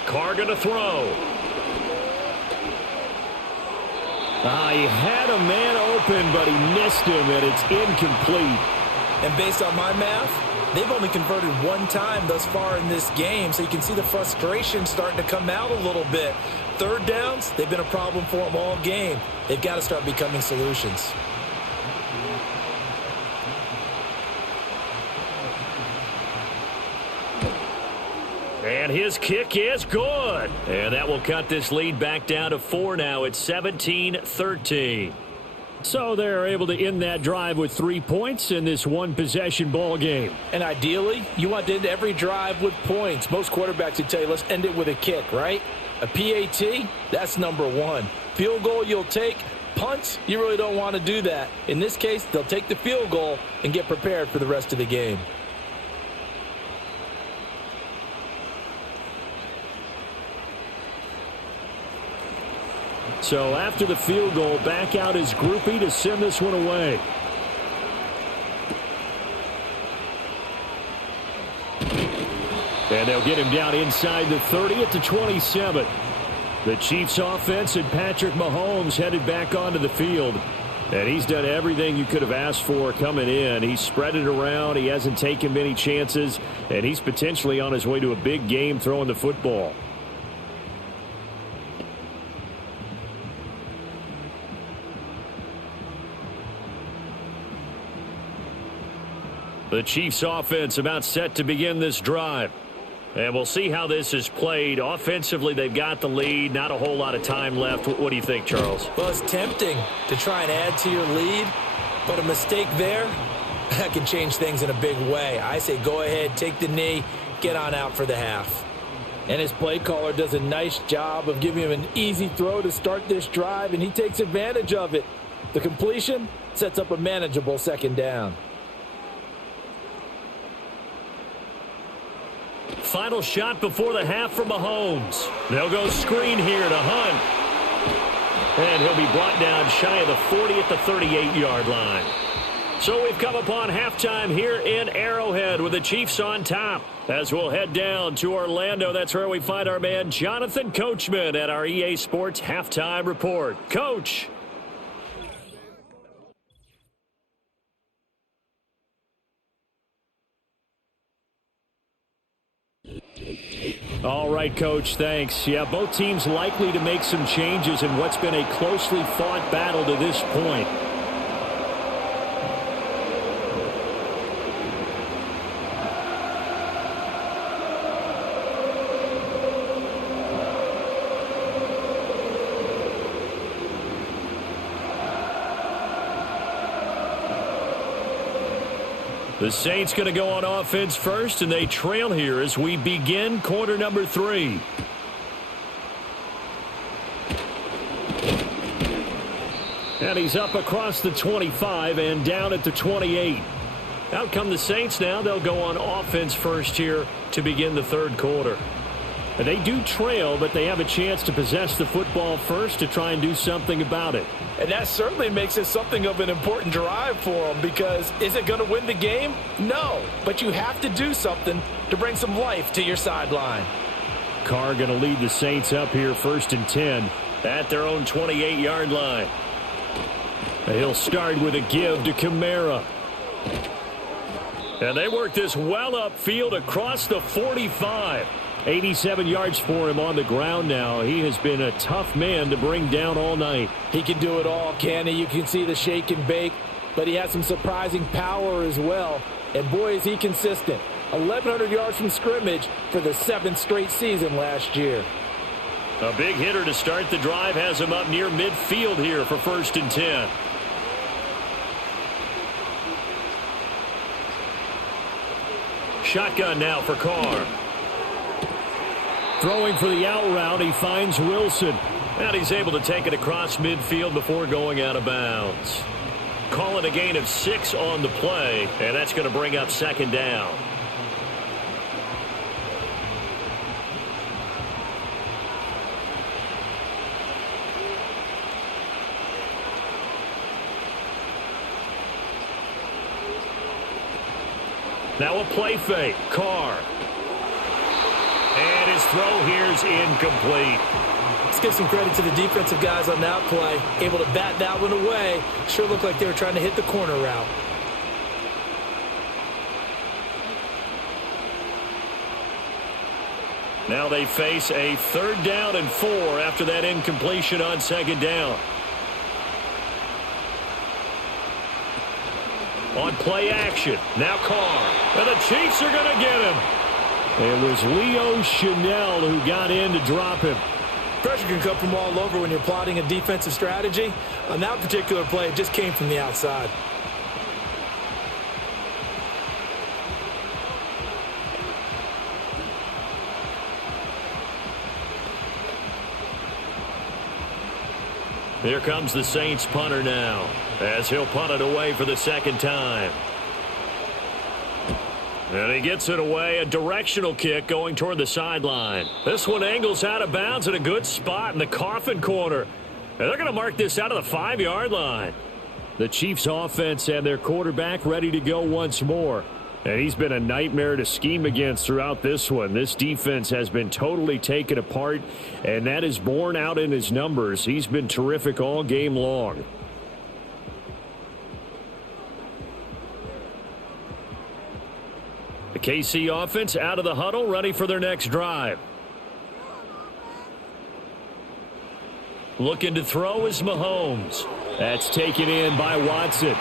Carr going to throw. He had a man open, but he missed him, and it's incomplete. And based on my math, they've only converted 1 time thus far in this game, so you can see the frustration starting to come out a little bit. 3rd downs, they've been a problem for them all game. They've got to start becoming solutions. And his kick is good. And that will cut this lead back down to 4 now. It's 17-13. So they're able to end that drive with 3 points in this one-possession ball game. And ideally, you want to end every drive with points. Most quarterbacks would tell you, let's end it with a kick, right? A PAT, that's number 1. Field goal you'll take. Punts, you really don't want to do that. In this case, they'll take the field goal and get prepared for the rest of the game. So after the field goal, back out is Groupie to send this one away. And they'll get him down inside the 30 at the 27. The Chiefs offense and Patrick Mahomes headed back onto the field. And he's done everything you could have asked for coming in. He's spread it around. He hasn't taken many chances. And he's potentially on his way to a big game throwing the football. The Chiefs offense about set to begin this drive. And we'll see how this is played. Offensively, they've got the lead. Not a whole lot of time left. What do you think, Charles? Well, it's tempting to try and add to your lead, but a mistake there, that can change things in a big way. I say go ahead, take the knee, get on out for the half. And his play caller does a nice job of giving him an easy throw to start this drive, and he takes advantage of it. The completion sets up a manageable second down. Final shot before the half from Mahomes. They'll go screen here to Hunt. And he'll be brought down shy of the 40 at the 38-yard line. So we've come upon halftime here in Arrowhead with the Chiefs on top. As we'll head down to Orlando, that's where we find our man Jonathan Coachman at our EA Sports Halftime Report. Coach. All right, Coach, thanks. Yeah, both teams likely to make some changes in what's been a closely fought battle to this point. The Saints going to go on offense first, and they trail here as we begin quarter number 3. And he's up across the 25 and down at the 28. Out come the Saints now. They'll go on offense first here to begin the third quarter. And they do trail, but they have a chance to possess the football first to try and do something about it. And that certainly makes it something of an important drive for them, because is it going to win the game? No, but you have to do something to bring some life to your sideline. Carr going to lead the Saints up here first and 10 at their own 28-yard line. He'll start with a give to Kamara. And they work this well upfield across the 45. 87 yards for him on the ground now. He has been a tough man to bring down all night. He can do it all, can he? You can see the shake and bake, but he has some surprising power as well. And boy, is he consistent. 1,100 yards from scrimmage for the 7th straight season last year. A big hitter to start the drive has him up near midfield here for first and 10. Shotgun now for Carr. Throwing for the out route, he finds Wilson. And he's able to take it across midfield before going out of bounds. Call it a gain of 6 on the play, and that's going to bring up second down. Now a play fake. Carr. And his throw here's incomplete. Let's give some credit to the defensive guys on that play. Able to bat that one away. Sure looked like they were trying to hit the corner route. Now they face a 3rd down and 4 after that incompletion on second down. On play action, now Carr. And the Chiefs are going to get him. It was Leo Chanel who got in to drop him. Pressure can come from all over when you're plotting a defensive strategy. On that particular play, it just came from the outside. Here comes the Saints punter now, as he'll punt it away for the second time. And he gets it away, a directional kick going toward the sideline. This one angles out of bounds at a good spot in the coffin corner. And they're going to mark this out of the 5-yard line. The Chiefs offense and their quarterback ready to go once more. And he's been a nightmare to scheme against throughout this one. This defense has been totally taken apart, and that is borne out in his numbers. He's been terrific all game long. The KC offense out of the huddle, ready for their next drive. Looking to throw is Mahomes. That's taken in by Watson.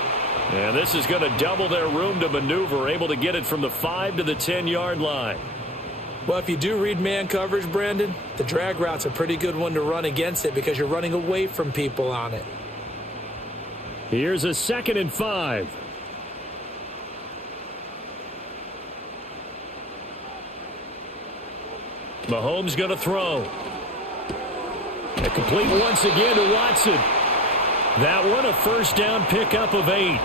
And this is going to double their room to maneuver, able to get it from the 5 to the 10-yard line. Well, if you do read man coverage, Brandon, the drag route's a pretty good one to run against it because you're running away from people on it. Here's a 2nd and 5. Mahomes going to throw. A complete once again to Watson. That one a first down pickup of 8.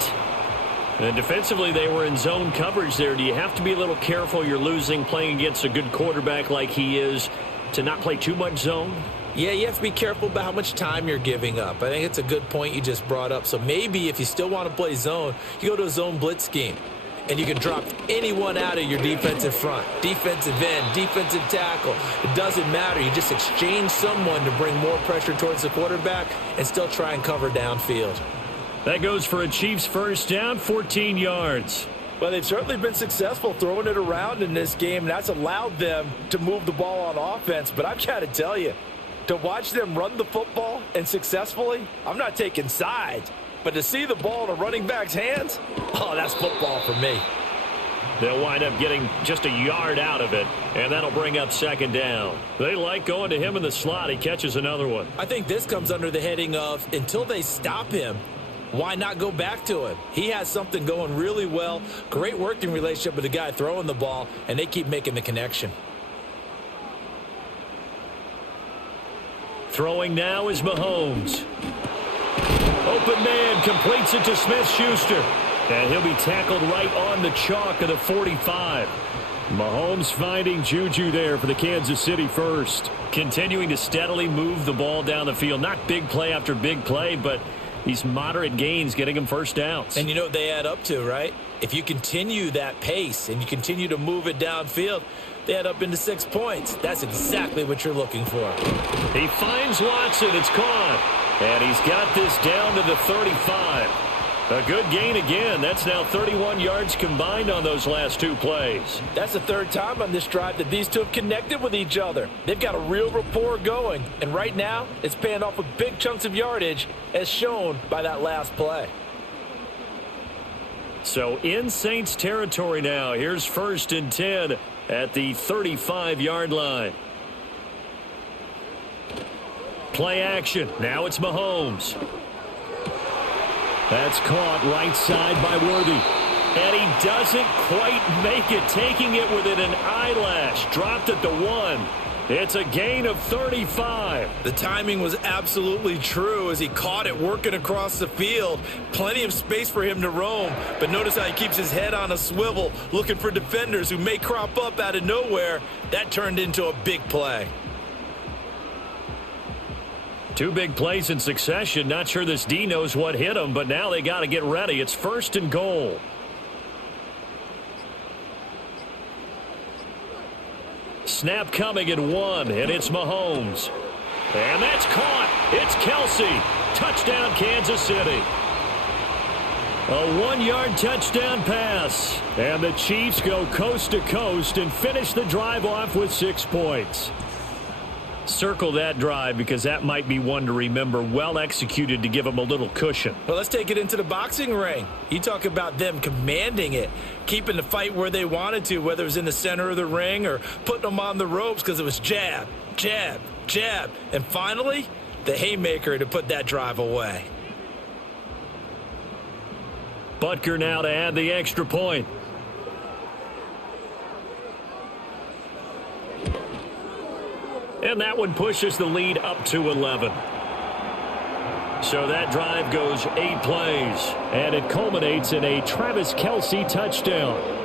And defensively they were in zone coverage there. Do you have to be a little careful you're losing playing against a good quarterback like he is to not play too much zone? Yeah, you have to be careful about how much time you're giving up. I think it's a good point you just brought up. So maybe if you still want to play zone, you go to a zone blitz scheme. And you can drop anyone out of your defensive front, defensive end, defensive tackle. It doesn't matter. You just exchange someone to bring more pressure towards the quarterback and still try and cover downfield. That goes for a Chiefs first down, 14 yards. Well, they've certainly been successful throwing it around in this game, and that's allowed them to move the ball on offense. But I've got to tell you, to watch them run the football and successfully, I'm not taking sides. But to see the ball in a running back's hands, oh, that's football for me. They'll wind up getting just a yard out of it, and that'll bring up 2nd down. They like going to him in the slot. He catches another one. I think this comes under the heading of until they stop him, why not go back to him? He has something going really well, great working relationship with the guy throwing the ball, and they keep making the connection. Throwing now is Mahomes. Open man completes it to Smith-Schuster. And he'll be tackled right on the chalk of the 45. Mahomes finding Juju there for the Kansas City first. Continuing to steadily move the ball down the field. Not big play after big play, but these moderate gains getting him first downs. And you know what they add up to, right? If you continue that pace and you continue to move it downfield, they add up into 6 points. That's exactly what you're looking for. He finds Watson. It's caught. And he's got this down to the 35. A good gain again. That's now 31 yards combined on those last 2 plays. That's the 3rd time on this drive that these two have connected with each other. They've got a real rapport going. And right now, it's paying off with big chunks of yardage as shown by that last play. So in Saints territory now. Here's 1st and 10 at the 35-yard line. Play action. Now it's Mahomes. That's caught right side by Worthy. And he doesn't quite make it, taking it within an eyelash. Dropped at the 1. It's a gain of 35. The timing was absolutely true as he caught it working across the field. Plenty of space for him to roam. But notice how he keeps his head on a swivel, looking for defenders who may crop up out of nowhere. That turned into a big play. 2 big plays in succession. Not sure this D knows what hit him, but now they got to get ready. It's 1st and goal. Snap coming at 1, and it's Mahomes. And that's caught. It's Kelsey. Touchdown, Kansas City. A 1-yard touchdown pass. And the Chiefs go coast to coast and finish the drive off with 6 points. Circle that drive because that might be one to remember. Well executed to give them a little cushion. Well, let's take it into the boxing ring. You talk about them commanding it, keeping the fight where they wanted to, whether it was in the center of the ring or putting them on the ropes because it was jab, jab, jab. And finally, the haymaker to put that drive away. Butker now to add the extra point. And that one pushes the lead up to 11. So that drive goes 8 plays. And it culminates in a Travis Kelce touchdown.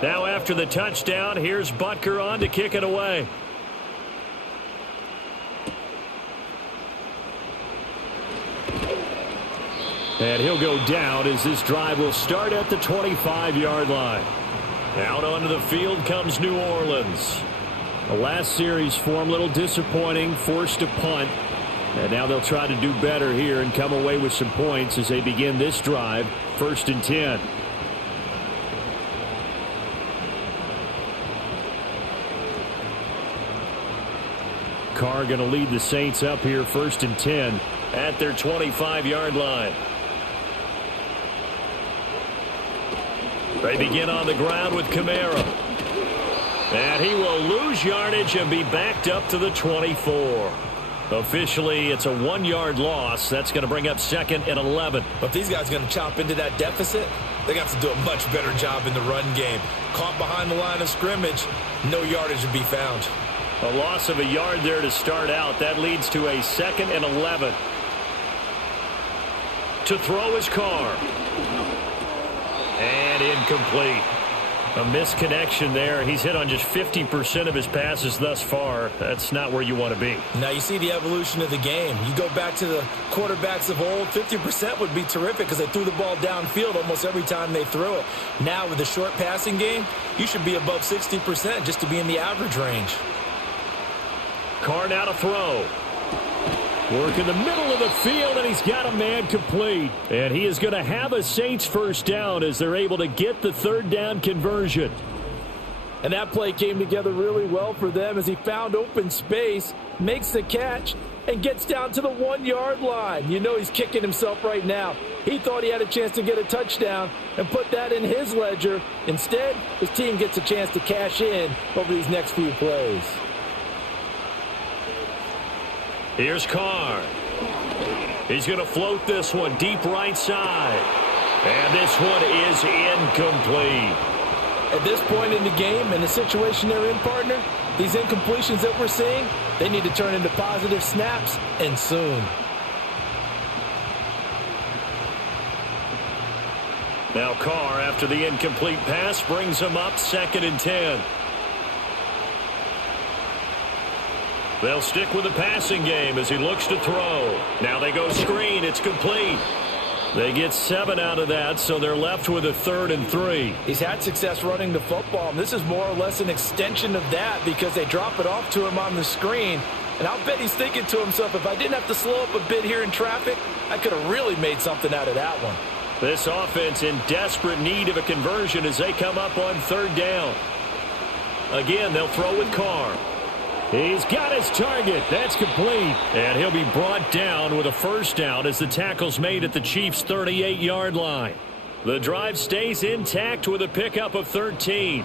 Now after the touchdown, here's Butker on to kick it away. And he'll go down as this drive will start at the 25-yard line. Out onto the field comes New Orleans. The last series for him, a little disappointing, forced a punt. And now they'll try to do better here and come away with some points as they begin this drive, 1st and 10. Carr going to lead the Saints up here 1st and 10 at their 25-yard line. They begin on the ground with Kamara. And he will lose yardage and be backed up to the 24. Officially, it's a 1-yard loss. That's going to bring up 2nd and 11. But these guys are going to chop into that deficit. They got to do a much better job in the run game. Caught behind the line of scrimmage, no yardage to be found. A loss of a yard there to start out. That leads to a 2nd and 11. To throw is Carr. And incomplete. A misconnection there. He's hit on just 50% of his passes thus far. That's not where you want to be. Now you see the evolution of the game. You go back to the quarterbacks of old, 50% would be terrific because they threw the ball downfield almost every time they threw it. Now with the short passing game, you should be above 60% just to be in the average range. Carr now to throw. Work in the middle of the field, and he's got a man complete. And he is going to have a Saints first down as they're able to get the 3rd down conversion. And that play came together really well for them as he found open space, makes the catch, and gets down to the 1-yard line. You know he's kicking himself right now. He thought he had a chance to get a touchdown and put that in his ledger. Instead, his team gets a chance to cash in over these next few plays. Here's Carr. He's going to float this one deep right side. And this one is incomplete. At this point in the game, in the situation they're in, partner, these incompletions that we're seeing, they need to turn into positive snaps, and soon. Now Carr, after the incomplete pass, brings him up 2nd and 10. They'll stick with the passing game as he looks to throw. Now they go screen. It's complete. They get 7 out of that, so they're left with a 3rd and 3. He's had success running the football, and this is more or less an extension of that because they drop it off to him on the screen. And I'll bet he's thinking to himself, if I didn't have to slow up a bit here in traffic, I could have really made something out of that one. This offense in desperate need of a conversion as they come up on 3rd down. Again, they'll throw with Carr. He's got his target. That's complete. And he'll be brought down with a first down as the tackle's made at the Chiefs' 38-yard line. The drive stays intact with a pickup of 13.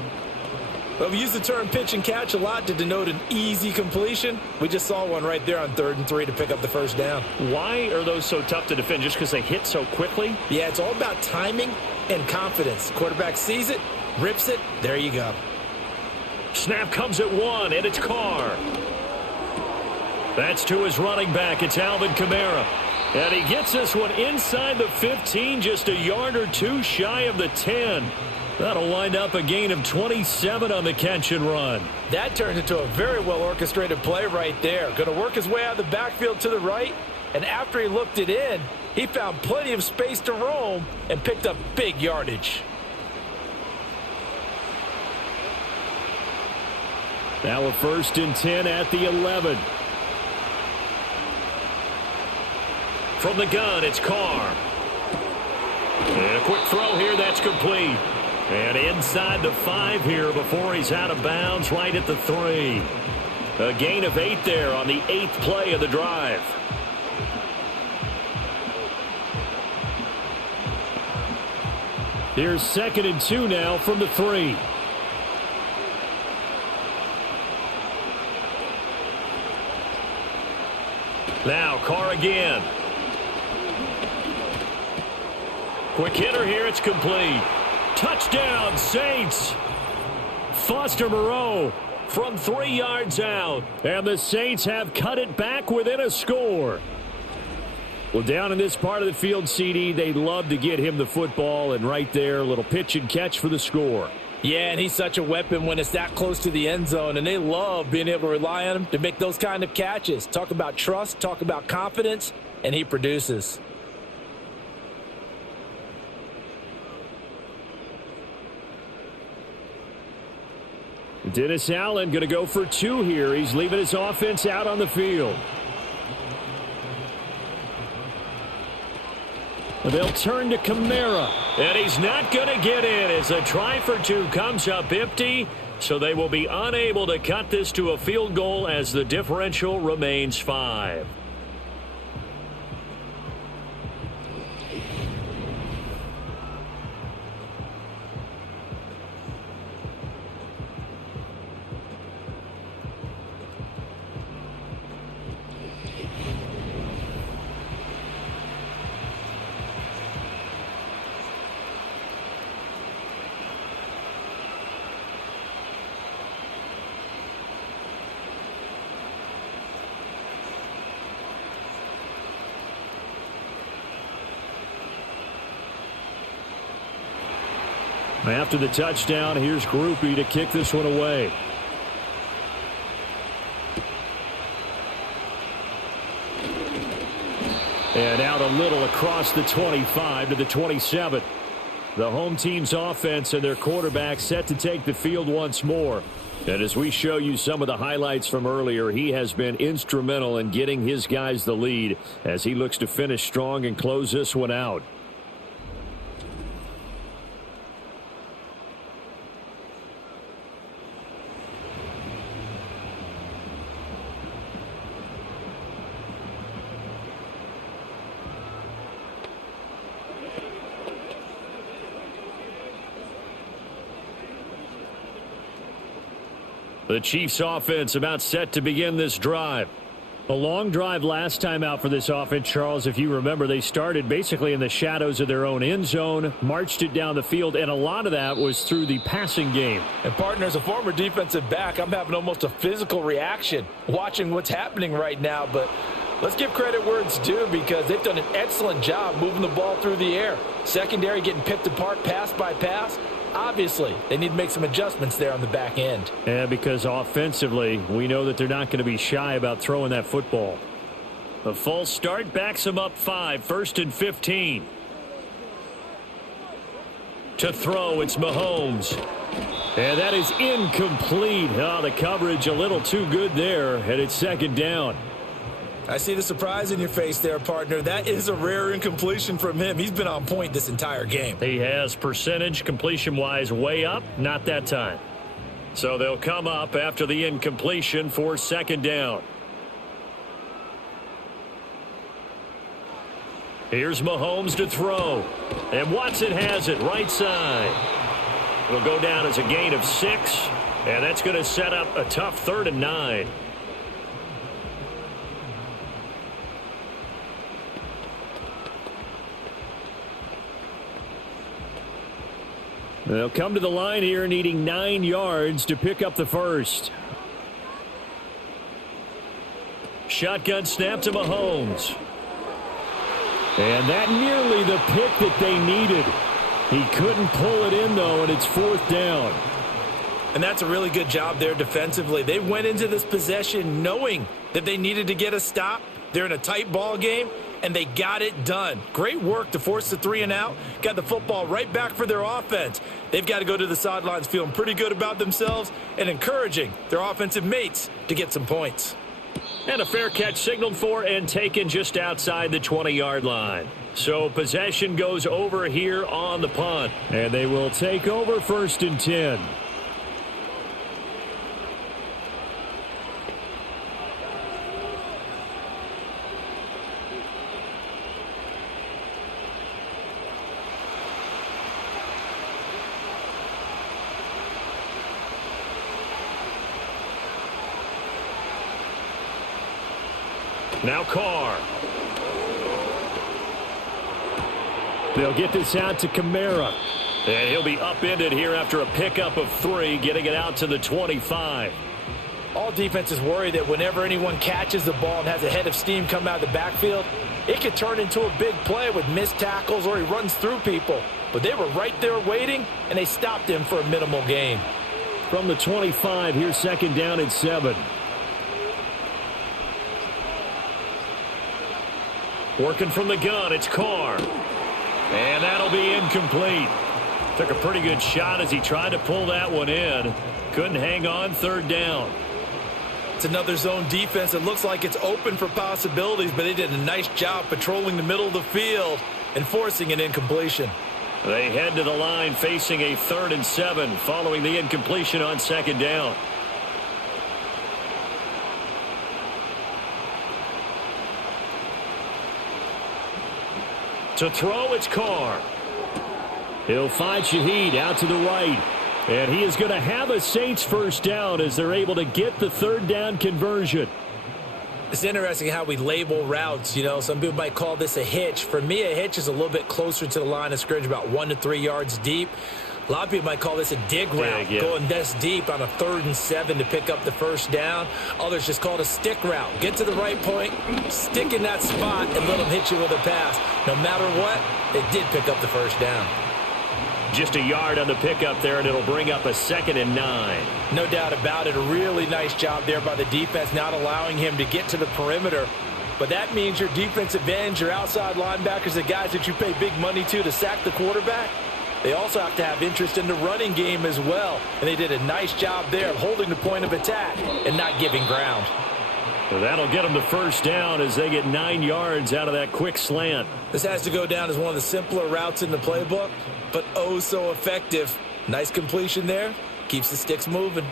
Well, we use the term pitch and catch a lot to denote an easy completion. We just saw one right there on 3rd and 3 to pick up the first down. Why are those so tough to defend? Just because they hit so quickly? Yeah, it's all about timing and confidence. Quarterback sees it, rips it, there you go. Snap comes at 1, and it's Carr. That's to his running back. It's Alvin Kamara. And he gets this one inside the 15, just a yard or 2 shy of the 10. That'll wind up a gain of 27 on the catch and run. That turned into a very well-orchestrated play right there. Going to work his way out of the backfield to the right, And after he looked it in, he found plenty of space to roam and picked up big yardage. Now a 1st and 10 at the 11. From the gun, it's Carr. And a quick throw here, that's complete. And inside the 5 here before he's out of bounds, right at the 3. A gain of 8 there on the 8th play of the drive. Here's 2nd and 2 now from the 3. Now Carr again. Quick hitter here, it's complete. Touchdown, Saints. Foster Moreau from 3 yards out. And the Saints have cut it back within a score. Well, down in this part of the field, CD, they love to get him the football. And right there, a little pitch and catch for the score. Yeah, and he's such a weapon when it's that close to the end zone. And they love being able to rely on him to make those kind of catches. Talk about trust, talk about confidence, and he produces. Dennis Allen going to go for 2 here. He's leaving his offense out on the field. They'll turn to Kamara. And he's not going to get in as a try for 2 comes up empty. So they will be unable to cut this to a field goal as the differential remains 5. After the touchdown, here's Groupie to kick this one away. And out a little across the 25 to the 27. The home team's offense and their quarterback set to take the field once more. And as we show you some of the highlights from earlier, he has been instrumental in getting his guys the lead as he looks to finish strong and close this one out. The Chiefs offense about set to begin this drive. A long drive last time out for this offense, Charles. If you remember, they started basically in the shadows of their own end zone, marched it down the field, and a lot of that was through the passing game. And, partner, as a former defensive back, I'm having almost a physical reaction watching what's happening right now. But let's give credit where it's due because they've done an excellent job moving the ball through the air. Secondary getting picked apart pass by pass. Obviously, they need to make some adjustments there on the back end. Yeah, because offensively, we know that they're not going to be shy about throwing that football. A false start backs them up 5, 1st and 15. To throw, it's Mahomes. And that is incomplete. Oh, the coverage a little too good there, and it's 2nd down. I see the surprise in your face there, partner. That is a rare incompletion from him. He's been on point this entire game. He has percentage completion-wise way up, not that time. So they'll come up after the incompletion for 2nd down. Here's Mahomes to throw. And Watson has it right side. It'll go down as a gain of 6. And that's going to set up a tough 3rd and 9. They'll come to the line here needing 9 yards to pick up the first. Shotgun snap to Mahomes. And that nearly the pick that they needed. He couldn't pull it in, though, and it's 4th down. And that's a really good job there defensively. They went into this possession knowing that they needed to get a stop, They're in a tight ball game, and they got it done. Great work to force the 3 and out. Got the football right back for their offense. They've got to go to the sidelines feeling pretty good about themselves and encouraging their offensive mates to get some points. And a fair catch signaled for and taken just outside the 20-yard line. So possession goes over here on the punt. And they will take over 1st and 10. Now Carr. They'll get this out to Kamara. And he'll be upended here after a pickup of 3, getting it out to the 25. All defenses worry that whenever anyone catches the ball and has a head of steam come out of the backfield, it could turn into a big play with missed tackles or he runs through people. But they were right there waiting, and they stopped him for a minimal gain. From the 25, here's 2nd down and 7. Working from the gun, it's Carr. And that'll be incomplete. Took a pretty good shot as he tried to pull that one in. Couldn't hang on, 3rd down. It's another zone defense that looks like it's open for possibilities, but they did a nice job patrolling the middle of the field and forcing an incompletion. They head to the line facing a 3rd and 7 following the incompletion on 2nd down. To throw, it's Carr. He'll find Shaheed out to the right. And he is going to have a Saints 1st down as they're able to get the 3rd down conversion. It's interesting how we label routes. You know, some people might call this a hitch. For me, a hitch is a little bit closer to the line of scrimmage, about 1 to 3 yards deep. A lot of people might call this a dig route, going this deep on a 3rd and 7 to pick up the 1st down. Others just call it a stick route. Get to the right point, stick in that spot, and let them hit you with a pass. No matter what, they did pick up the 1st down. Just a yard on the pickup there, and it'll bring up a 2nd and 9. No doubt about it. A really nice job there by the defense, not allowing him to get to the perimeter. But that means your defensive ends, your outside linebackers, the guys that you pay big money to sack the quarterback, they also have to have interest in the running game as well. And they did a nice job there of holding the point of attack and not giving ground. So that'll get them the 1st down as they get 9 yards out of that quick slant. This has to go down as one of the simpler routes in the playbook, but oh so effective. Nice completion there. Keeps the sticks moving.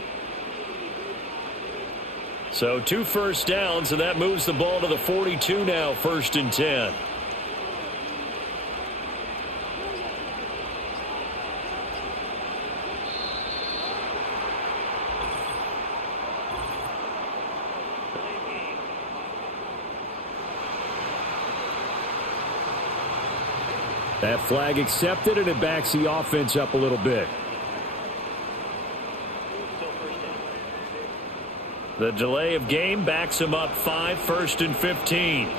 So 2 1st downs, and that moves the ball to the 42 now, 1st and 10. That flag accepted, and it backs the offense up a little bit. The delay of game backs him up 5, 1st and 15.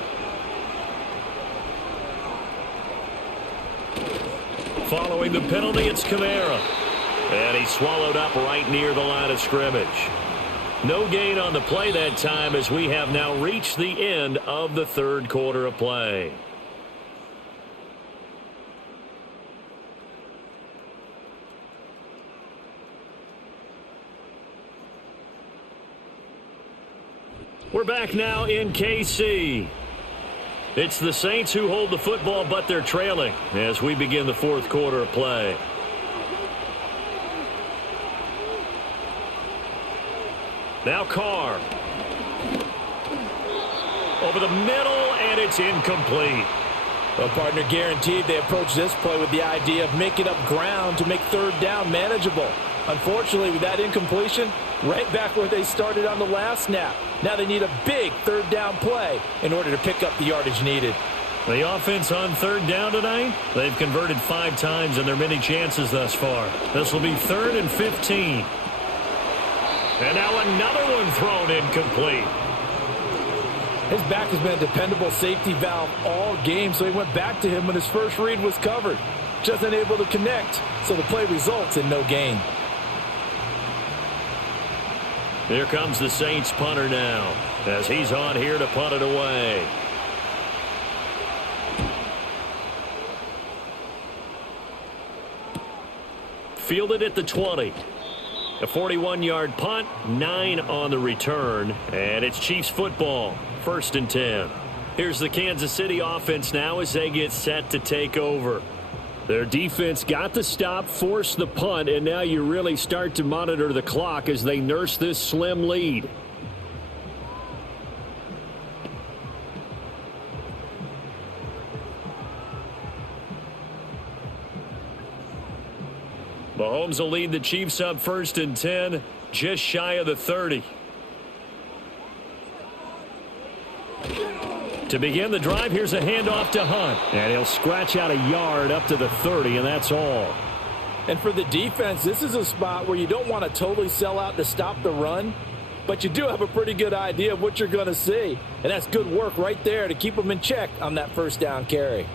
Following the penalty, it's Kamara. And he's swallowed up right near the line of scrimmage. No gain on the play that time as we have now reached the end of the 3rd quarter of play. We're back now in KC. It's the Saints who hold the football, but they're trailing as we begin the 4th quarter of play. Now Carr. Over the middle, and it's incomplete. Well, partner, guaranteed they approach this play with the idea of making up ground to make 3rd down manageable. Unfortunately, with that incompletion, right back where they started on the last snap. Now they need a big 3rd down play in order to pick up the yardage needed. The offense on 3rd down tonight, they've converted 5 times in their many chances thus far. This will be 3rd and 15. And now another one thrown incomplete. His back has been a dependable safety valve all game, so he went back to him when his first read was covered. Just unable to connect, so the play results in no gain. Here comes the Saints punter now, as he's on here to punt it away. Fielded at the 20. A 41-yard punt, 9 on the return, and it's Chiefs football, 1st and 10. Here's the Kansas City offense now as they get set to take over. Their defense got the stop, forced the punt, and now you really start to monitor the clock as they nurse this slim lead. Mahomes will lead the Chiefs up 1st and 10, just shy of the 30. To begin the drive, here's a handoff to Hunt. And he'll scratch out a yard up to the 30, and that's all. And for the defense, this is a spot where you don't want to totally sell out to stop the run, but you do have a pretty good idea of what you're going to see. And that's good work right there to keep them in check on that 1st down carry.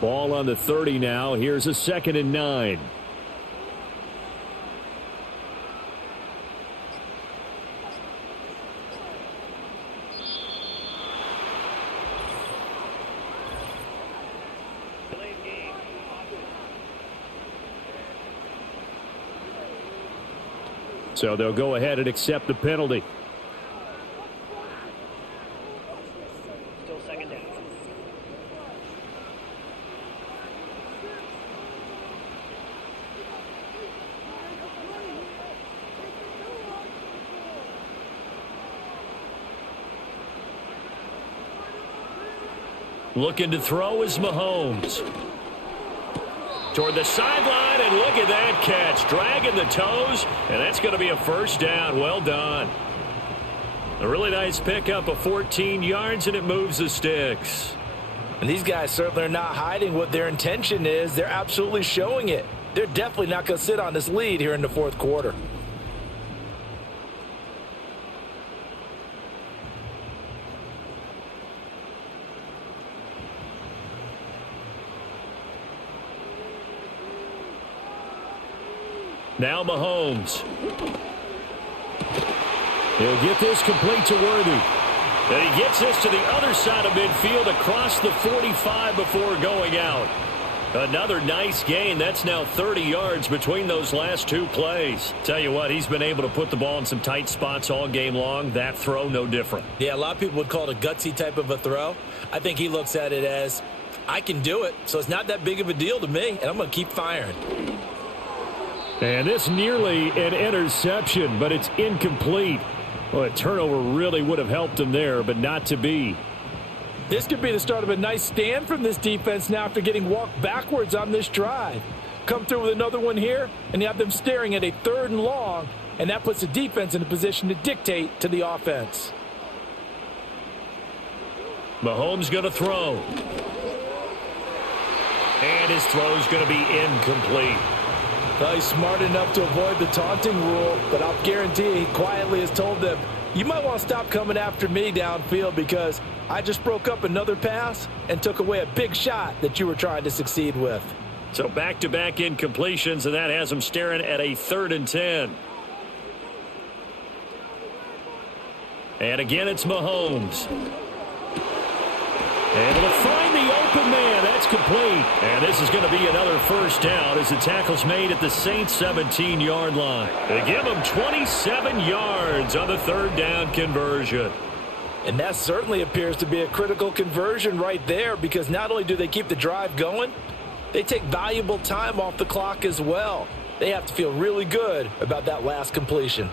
Ball on the 30 now. Here's a 2nd and 9. So they'll go ahead and accept the penalty. Still 2nd down. Looking to throw is Mahomes. Toward the sideline, and look at that catch. Dragging the toes, and that's going to be a 1st down. Well done. A really nice pickup of 14 yards, and it moves the sticks. And these guys certainly are not hiding what their intention is. They're absolutely showing it. They're definitely not going to sit on this lead here in the 4th quarter. Now Mahomes. He'll get this complete to Worthy. And he gets this to the other side of midfield across the 45 before going out. Another nice gain. That's now 30 yards between those last 2 plays. Tell you what, he's been able to put the ball in some tight spots all game long. That throw, no different. Yeah, a lot of people would call it a gutsy type of a throw. I think he looks at it as, I can do it, so it's not that big of a deal to me, and I'm going to keep firing. And this nearly an interception, but it's incomplete. Well, a turnover really would have helped him there, but not to be. This could be the start of a nice stand from this defense now after getting walked backwards on this drive. Come through with another one here, and you have them staring at a 3rd and long, and that puts the defense in a position to dictate to the offense. Mahomes going to throw. And his throw is going to be incomplete. Well, he's smart enough to avoid the taunting rule, but I'll guarantee he quietly has told them, you might want to stop coming after me downfield because I just broke up another pass and took away a big shot that you were trying to succeed with. So back-to-back incompletions, and that has him staring at a 3rd and 10. And again, it's Mahomes. And it'll find the open man. That's complete. And this is going to be another 1st down as the tackle's made at the Saints' 17-yard line. They give him 27 yards on the 3rd down conversion. And that certainly appears to be a critical conversion right there because not only do they keep the drive going, they take valuable time off the clock as well. They have to feel really good about that last completion.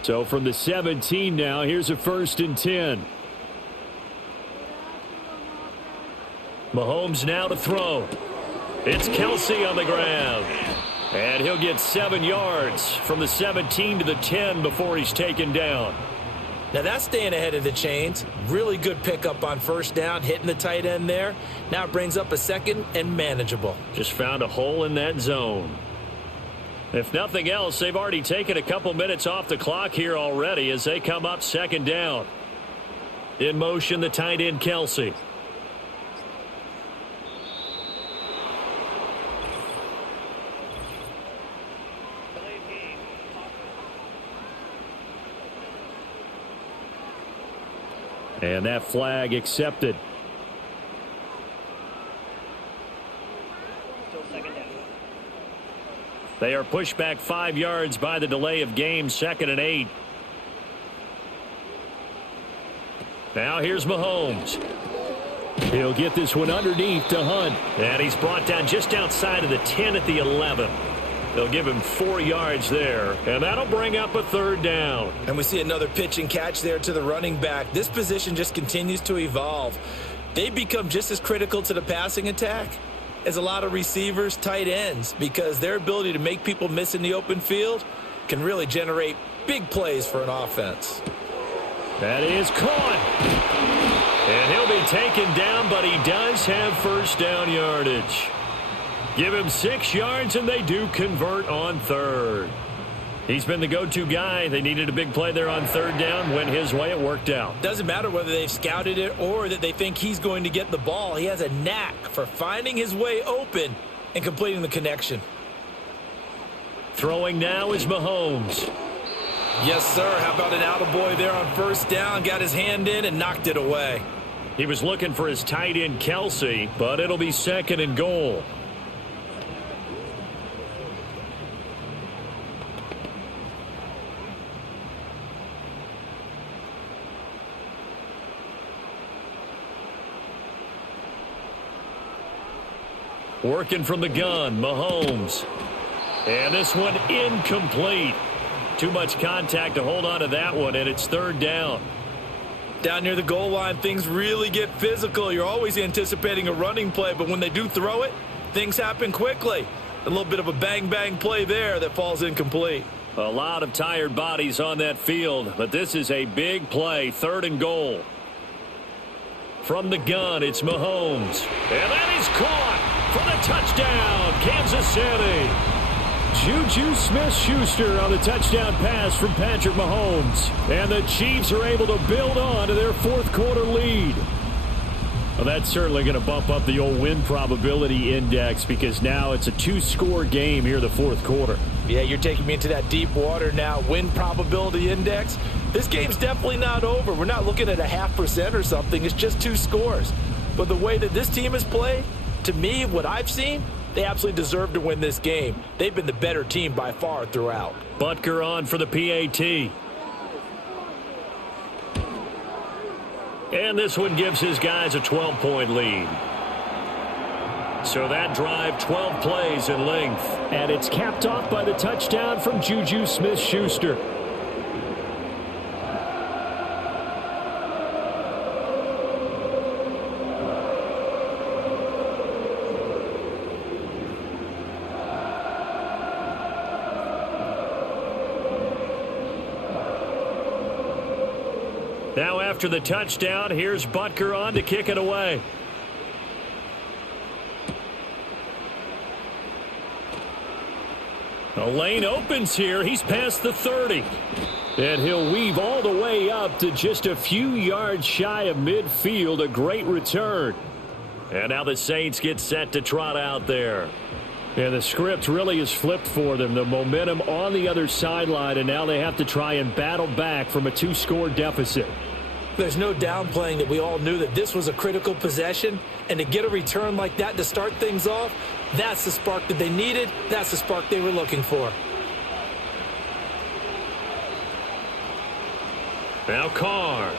So from the 17 now, here's a 1st and 10. Mahomes now to throw. It's Kelsey on the ground. And he'll get 7 yards from the 17 to the 10 before he's taken down. Now that's staying ahead of the chains. Really good pickup on 1st down, hitting the tight end there. Now it brings up a 2nd and manageable. Just found a hole in that zone. If nothing else, they've already taken a couple minutes off the clock here already as they come up 2nd down. In motion, the tight end Kelsey. And that flag accepted. Still second down. They are pushed back 5 yards by the delay of game, 2nd and 8. Now here's Mahomes. He'll get this one underneath to Hunt. And he's brought down just outside of the 10 at the 11. They'll give him 4 yards there, and that'll bring up a 3rd down. And we see another pitch and catch there to the running back. This position just continues to evolve. They become just as critical to the passing attack as a lot of receivers, tight ends, because their ability to make people miss in the open field can really generate big plays for an offense. That is caught. And he'll be taken down, but he does have 1st down yardage. Give him 6 yards, and they do convert on 3rd. He's been the go-to guy. They needed a big play there on 3rd down. Went his way. It worked out. Doesn't matter whether they've scouted it or that they think he's going to get the ball. He has a knack for finding his way open and completing the connection. Throwing now is Mahomes. Yes, sir. How about an attaboy there on 1st down? Got his hand in and knocked it away. He was looking for his tight end, Kelsey, but it'll be 2nd and goal. Working from the gun, Mahomes. And this one incomplete. Too much contact to hold on to that one, and it's 3rd down. Down near the goal line, things really get physical. You're always anticipating a running play, but when they do throw it, things happen quickly. A little bit of a bang-bang play there that falls incomplete. A lot of tired bodies on that field, but this is a big play, 3rd and goal. From the gun, it's Mahomes. And that is caught for the touchdown, Kansas City. Juju Smith-Schuster on the touchdown pass from Patrick Mahomes. And the Chiefs are able to build on to their 4th quarter lead. Well, that's certainly going to bump up the old win probability index because now it's a 2-score game here the 4th quarter. Yeah, you're taking me into that deep water now. Win probability index. This game's definitely not over. We're not looking at a 0.5% or something. It's just 2 scores. But the way that this team has played, to me, what I've seen, they absolutely deserve to win this game. They've been the better team by far throughout. Butker on for the PAT. And this one gives his guys a 12-point lead. So that drive, 12 plays in length. And it's capped off by the touchdown from Juju Smith-Schuster. Now after the touchdown, here's Butker on to kick it away. The lane opens here. He's past the 30. And he'll weave all the way up to just a few yards shy of midfield. A great return. And now the Saints get set to trot out there. And the script really is flipped for them. The momentum on the other sideline, and now they have to try and battle back from a 2-score deficit. There's no downplaying that we all knew that this was a critical possession, and to get a return like that to start things off, that's the spark that they needed. That's the spark they were looking for. Now Carr.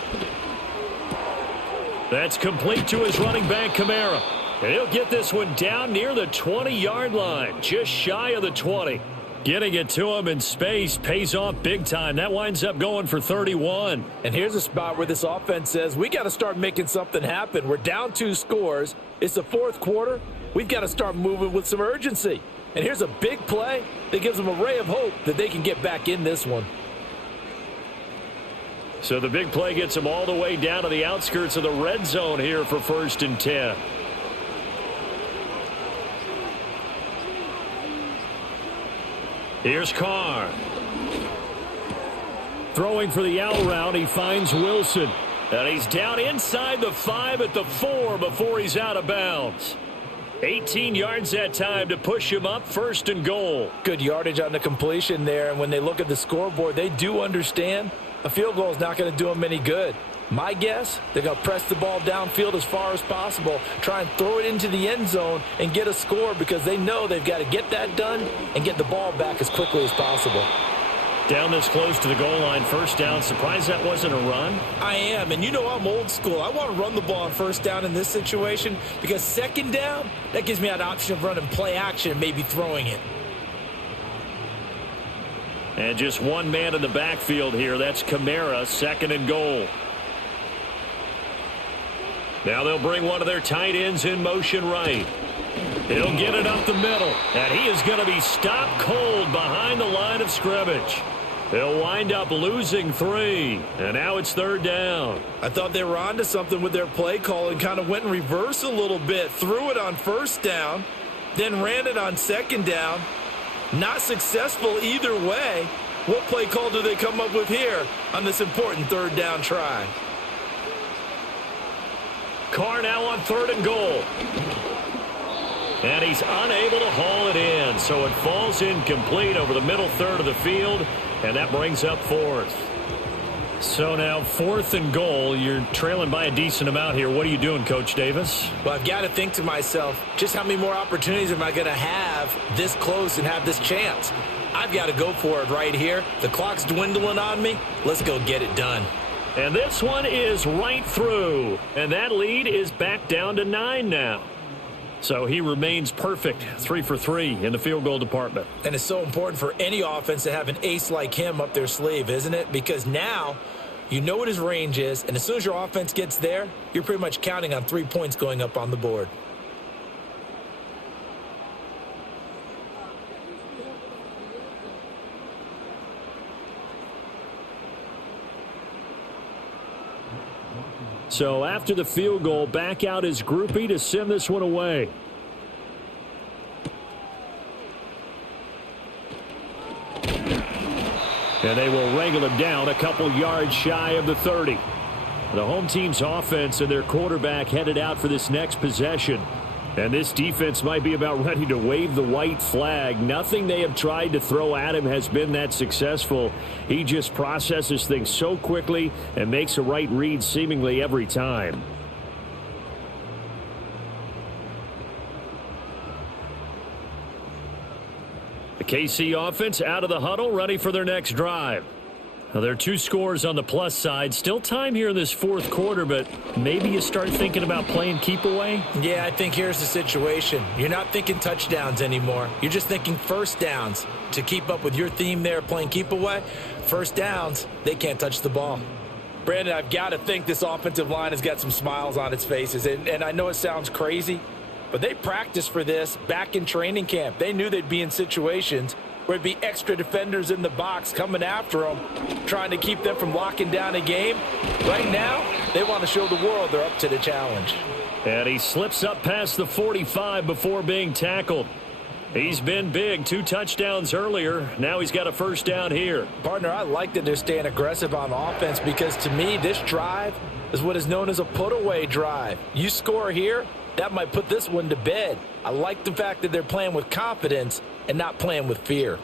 That's complete to his running back, Kamara. And he'll get this one down near the 20-yard line, just shy of the 20. Getting it to him in space pays off big time. That winds up going for 31. And here's a spot where this offense says, we got to start making something happen. We're down 2 scores. It's the 4th quarter. We've got to start moving with some urgency. And here's a big play that gives them a ray of hope that they can get back in this one. So the big play gets them all the way down to the outskirts of the red zone here for 1st and 10. Here's Carr. Throwing for the out route, he finds Wilson. And he's down inside the 5 at the 4 before he's out of bounds. 18 yards that time to push him up, 1st and goal. Good yardage on the completion there, and when they look at the scoreboard, they do understand a field goal is not going to do them any good. My guess, they're going to press the ball downfield as far as possible, try and throw it into the end zone and get a score because they know they've got to get that done and get the ball back as quickly as possible. Down this close to the goal line, first down. Surprised that wasn't a run? I am, and you know I'm old school. I want to run the ball on first down in this situation because second down, that gives me an option of running play action and maybe throwing it. And just one man in the backfield here. That's Kamara, second and goal. Now they'll bring one of their tight ends in motion right. He'll get it up the middle, and he is going to be stopped cold behind the line of scrimmage. They'll wind up losing 3, and now it's third down. I thought they were onto something with their play call and kind of went in reverse a little bit. Threw it on first down, then ran it on second down. Not successful either way. What play call do they come up with here on this important third down try? Carr now on third and goal. And he's unable to haul it in, so it falls incomplete over the middle third of the field, and that brings up fourth. So now fourth and goal. You're trailing by a decent amount here. What are you doing, Coach Davis? Well, I've got to think to myself, just how many more opportunities am I going to have this close and have this chance? I've got to go for it right here. The clock's dwindling on me. Let's go get it done. And this one is right through, and that lead is back down to 9 now. So he remains perfect, 3 for 3 in the field goal department. And it's so important for any offense to have an ace like him up their sleeve, isn't it? Because now you know what his range is, and as soon as your offense gets there, you're pretty much counting on 3 points going up on the board. So after the field goal, back out is Groupie to send this one away. And they will wrangle him down a couple yards shy of the 30. The home team's offense and their quarterback headed out for this next possession. And this defense might be about ready to wave the white flag. Nothing they have tried to throw at him has been that successful. He just processes things so quickly and makes a right read seemingly every time. The KC offense out of the huddle, ready for their next drive. Now, there are 2 scores on the plus side. Still time here in this fourth quarter, but maybe you start thinking about playing keep away? Yeah, I think here's the situation. You're not thinking touchdowns anymore. You're just thinking first downs. To keep up with your theme there, playing keep away, first downs, they can't touch the ball. Brandon, I've got to think this offensive line has got some smiles on its faces. And I know it sounds crazy, but they practiced for this back in training camp. They knew they'd be in situations where it'd be extra defenders in the box coming after them, trying to keep them from locking down a game. Right now, they want to show the world they're up to the challenge. And he slips up past the 45 before being tackled. He's been big, 2 touchdowns earlier. Now he's got a first down here. Partner, I like that they're staying aggressive on offense because to me, this drive is what is known as a put-away drive. You score here, that might put this one to bed. I like the fact that they're playing with confidence and not playing with fear.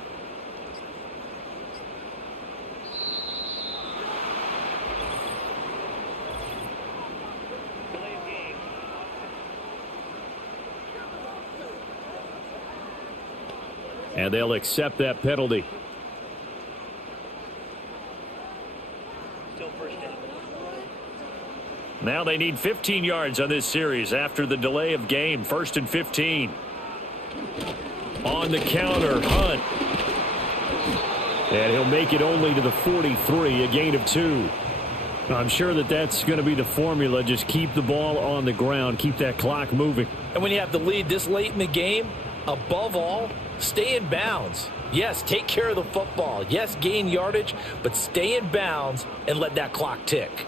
And they'll accept that penalty. Still first down. Now they need 15 yards on this series after the delay of game. 1st and 15. On the counter, Hunt. And he'll make it only to the 43, a gain of 2. I'm sure that that's going to be the formula. Just keep the ball on the ground. Keep that clock moving. And when you have the lead this late in the game, above all, stay in bounds. Yes, take care of the football. Yes, gain yardage, but stay in bounds and let that clock tick.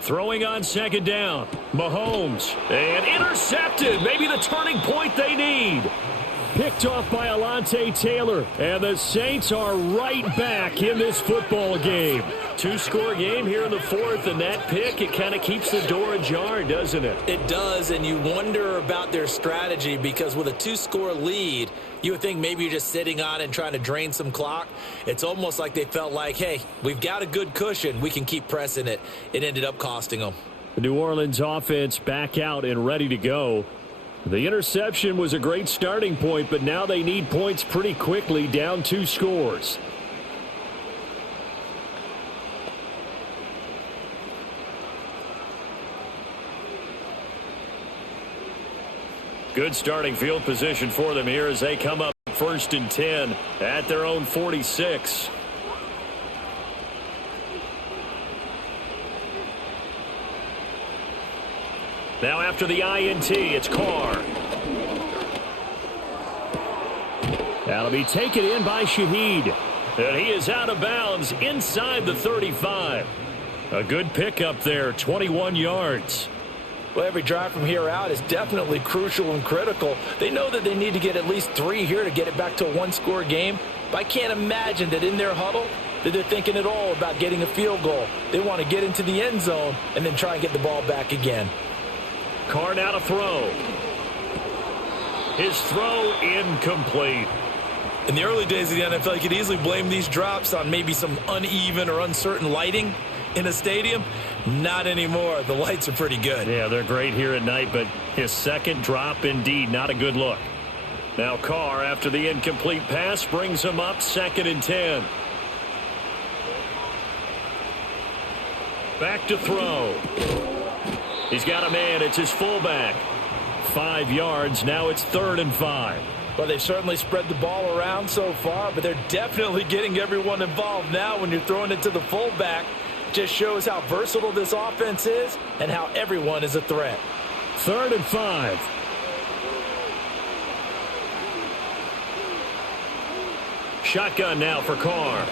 Throwing on second down. Mahomes. And intercepted. Maybe the turning point they need. Picked off by Alontae Taylor. And the Saints are right back in this football game. Two-score game here in the fourth, and that pick, it kind of keeps the door ajar, doesn't it? It does, and you wonder about their strategy because with a two-score lead, you would think maybe you're just sitting on it and trying to drain some clock. It's almost like they felt like, hey, we've got a good cushion. We can keep pressing it. It ended up costing them. The New Orleans offense back out and ready to go. The interception was a great starting point, but now they need points pretty quickly, down 2 scores. Good starting field position for them here as they come up 1st and 10 at their own 46. Now after the INT, it's Carr. That'll be taken in by Shaheed. And he is out of bounds inside the 35. A good pickup there, 21 yards. Well, every drive from here out is definitely crucial and critical. They know that they need to get at least 3 here to get it back to a one-score game. But I can't imagine that in their huddle that they're thinking at all about getting a field goal. They want to get into the end zone and then try and get the ball back again. Carr now to throw. His throw incomplete. In the early days of the NFL, you could easily blame these drops on maybe some uneven or uncertain lighting in a stadium. Not anymore. The lights are pretty good. Yeah, they're great here at night, but his second drop, indeed, not a good look. Now Carr, after the incomplete pass, brings him up 2nd and 10. Back to throw. He's got a man. It's his fullback. 5 yards. Now it's 3rd and 5. Well, they've certainly spread the ball around so far, but they're definitely getting everyone involved now when you're throwing it to the fullback. Just shows how versatile this offense is and how everyone is a threat. 3rd and 5. Shotgun now for Carr.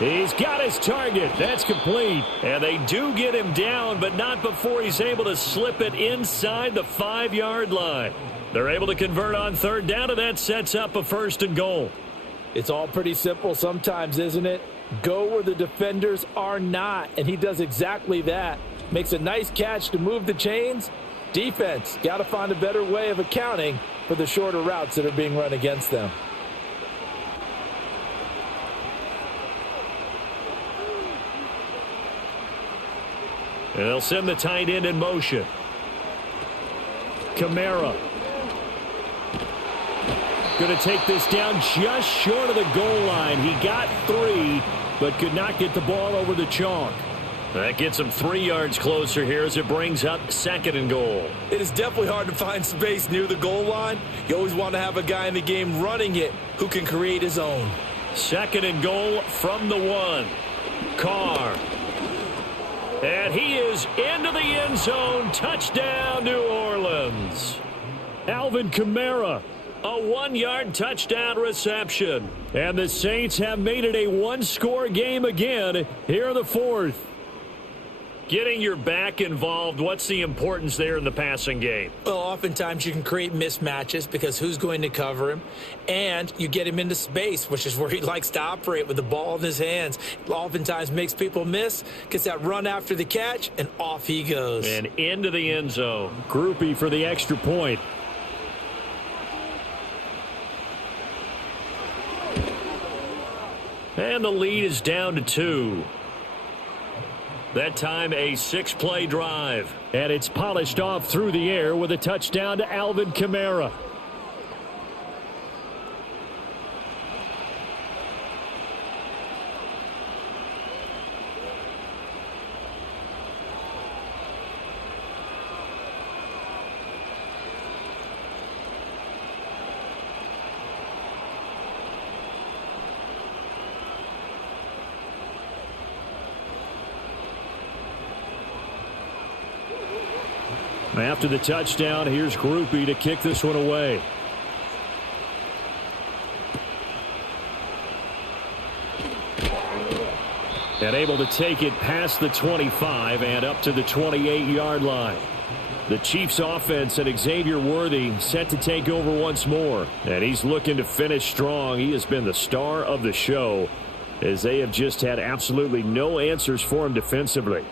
He's got his target. That's complete. And they do get him down, but not before he's able to slip it inside the 5-yard line. They're able to convert on 3rd down, and that sets up a 1st and goal. It's all pretty simple sometimes, isn't it? Go where the defenders are not, and he does exactly that. Makes a nice catch to move the chains. Defense, got to find a better way of accounting for the shorter routes that are being run against them. And they'll send the tight end in motion. Kamara. Going to take this down just short of the goal line. He got 3, but could not get the ball over the chalk. That gets him 3 yards closer here as it brings up 2nd and goal. It is definitely hard to find space near the goal line. You always want to have a guy in the game running it who can create his own. 2nd and goal from the 1. Carr. And he is into the end zone. Touchdown, New Orleans. Alvin Kamara, a 1-yard touchdown reception. And the Saints have made it a one-score game again here in the fourth. Getting your back involved, what's the importance there in the passing game? Well, oftentimes you can create mismatches because who's going to cover him? And you get him into space, which is where he likes to operate with the ball in his hands. It oftentimes makes people miss, gets that run after the catch, and off he goes. And into the end zone. Groupie for the extra point. And the lead is down to 2. That time a 6-play drive. And it's polished off through the air with a touchdown to Alvin Kamara. After the touchdown, here's Groupie to kick this one away. And able to take it past the 25 and up to the 28-yard line. The Chiefs offense and Xavier Worthy set to take over once more. And he's looking to finish strong. He has been the star of the show as they have just had absolutely no answers for him defensively.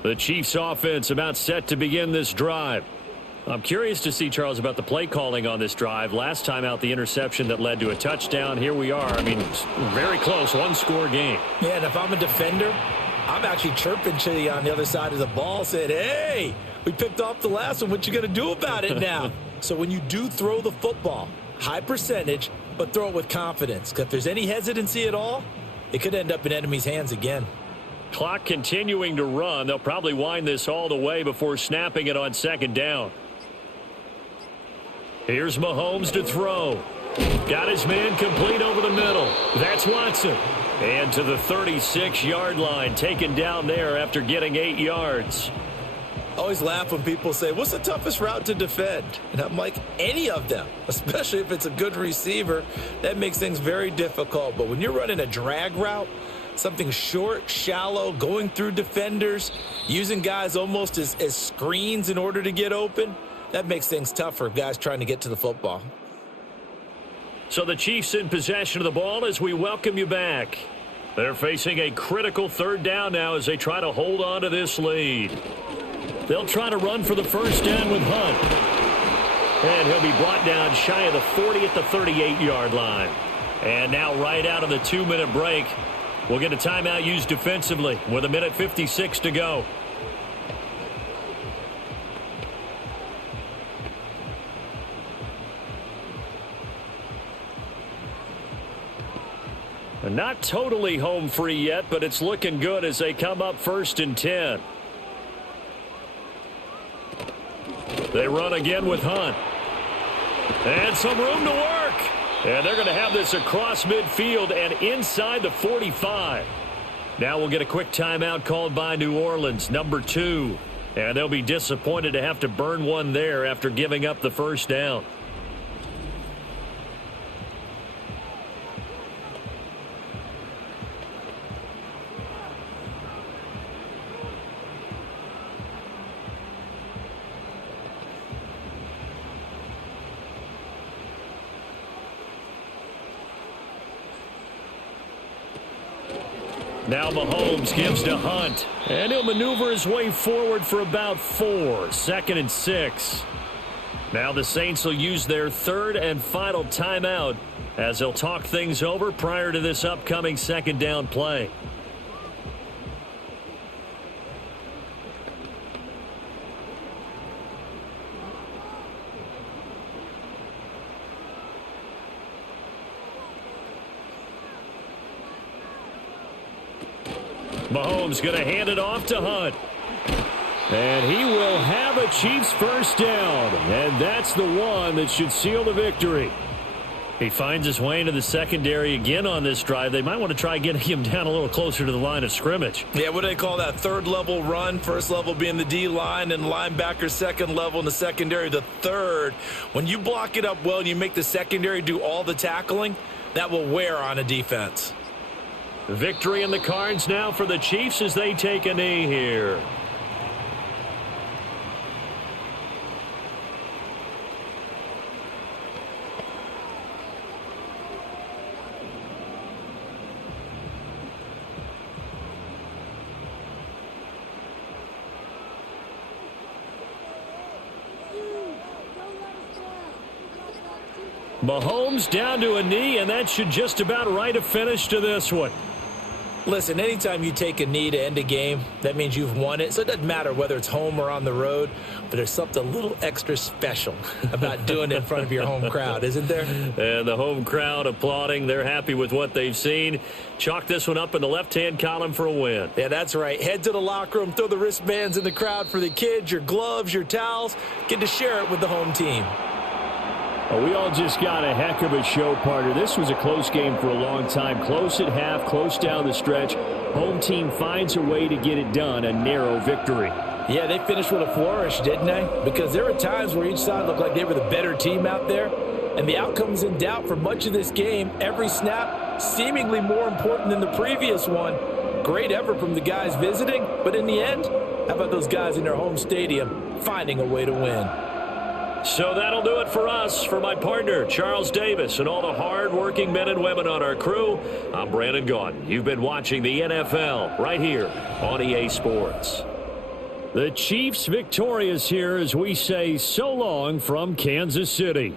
The Chiefs offense about set to begin this drive. I'm curious to see, Charles, about the play calling on this drive. Last time out, the interception that led to a touchdown. Here we are. I mean, very close, one-score game. Yeah, and if I'm a defender, I'm actually chirping to you on the other side of the ball, saying, hey, we picked off the last one. What you going to do about it now? So when you do throw the football, high percentage, but throw it with confidence. Because if there's any hesitancy at all, it could end up in enemy's hands again. Clock continuing to run. They'll probably wind this all the way before snapping it on second down. Here's Mahomes to throw. Got his man complete over the middle. That's Watson. And to the 36-yard line, taken down there after getting 8 yards. I always laugh when people say, what's the toughest route to defend? And I'm like, any of them, especially if it's a good receiver. That makes things very difficult. But when you're running a drag route, something short, shallow, going through defenders, using guys almost as screens in order to get open, that makes things tough for guys trying to get to the football. So the Chiefs in possession of the ball as we welcome you back. They're facing a critical third down now as they try to hold on to this lead. They'll try to run for the first down with Hunt. And he'll be brought down shy of the 40 at the 38-yard line. And now right out of the 2-minute break, we'll get a timeout used defensively with 1:56 to go. Not totally home free yet, but it's looking good as they come up 1st and 10. They run again with Hunt. And some room to work. And they're going to have this across midfield and inside the 45. Now we'll get a quick timeout called by New Orleans, number 2. And they'll be disappointed to have to burn one there after giving up the first down. Now Mahomes gives to Hunt. And he'll maneuver his way forward for about 4. 2nd and 6. Now the Saints will use their 3rd and final timeout as they'll talk things over prior to this upcoming 2nd down play. Mahomes going to hand it off to Hunt. And he will have a Chiefs first down. And that's the one that should seal the victory. He finds his way into the secondary again on this drive. They might want to try getting him down a little closer to the line of scrimmage. Yeah, what do they call that? 3rd level run. 1st level being the D-line and linebacker. 2nd level in the secondary, the 3rd. When you block it up well and you make the secondary do all the tackling, that will wear on a defense. Victory in the cards now for the Chiefs as they take a knee here. Mahomes down to a knee, and that should just about write a finish to this one. Listen, anytime you take a knee to end a game, that means you've won it. So it doesn't matter whether it's home or on the road, but there's something a little extra special about doing it in front of your home crowd, isn't there? And the home crowd applauding. They're happy with what they've seen. Chalk this one up in the left-hand column for a win. Yeah, that's right. Head to the locker room, throw the wristbands in the crowd for the kids, your gloves, your towels. Get to share it with the home team. Well, we all just got a heck of a show, partner. This was a close game for a long time. Close at half, close down the stretch. Home team finds a way to get it done, a narrow victory. Yeah, they finished with a flourish, didn't they? Because there were times where each side looked like they were the better team out there, and the outcome's in doubt for much of this game. Every snap seemingly more important than the previous one. Great effort from the guys visiting, but in the end, how about those guys in their home stadium finding a way to win? So that'll do it for us. For my partner, Charles Davis, and all the hard-working men and women on our crew, I'm Brandon Gaudin. You've been watching the NFL right here on EA Sports. The Chiefs victorious here as we say so long from Kansas City.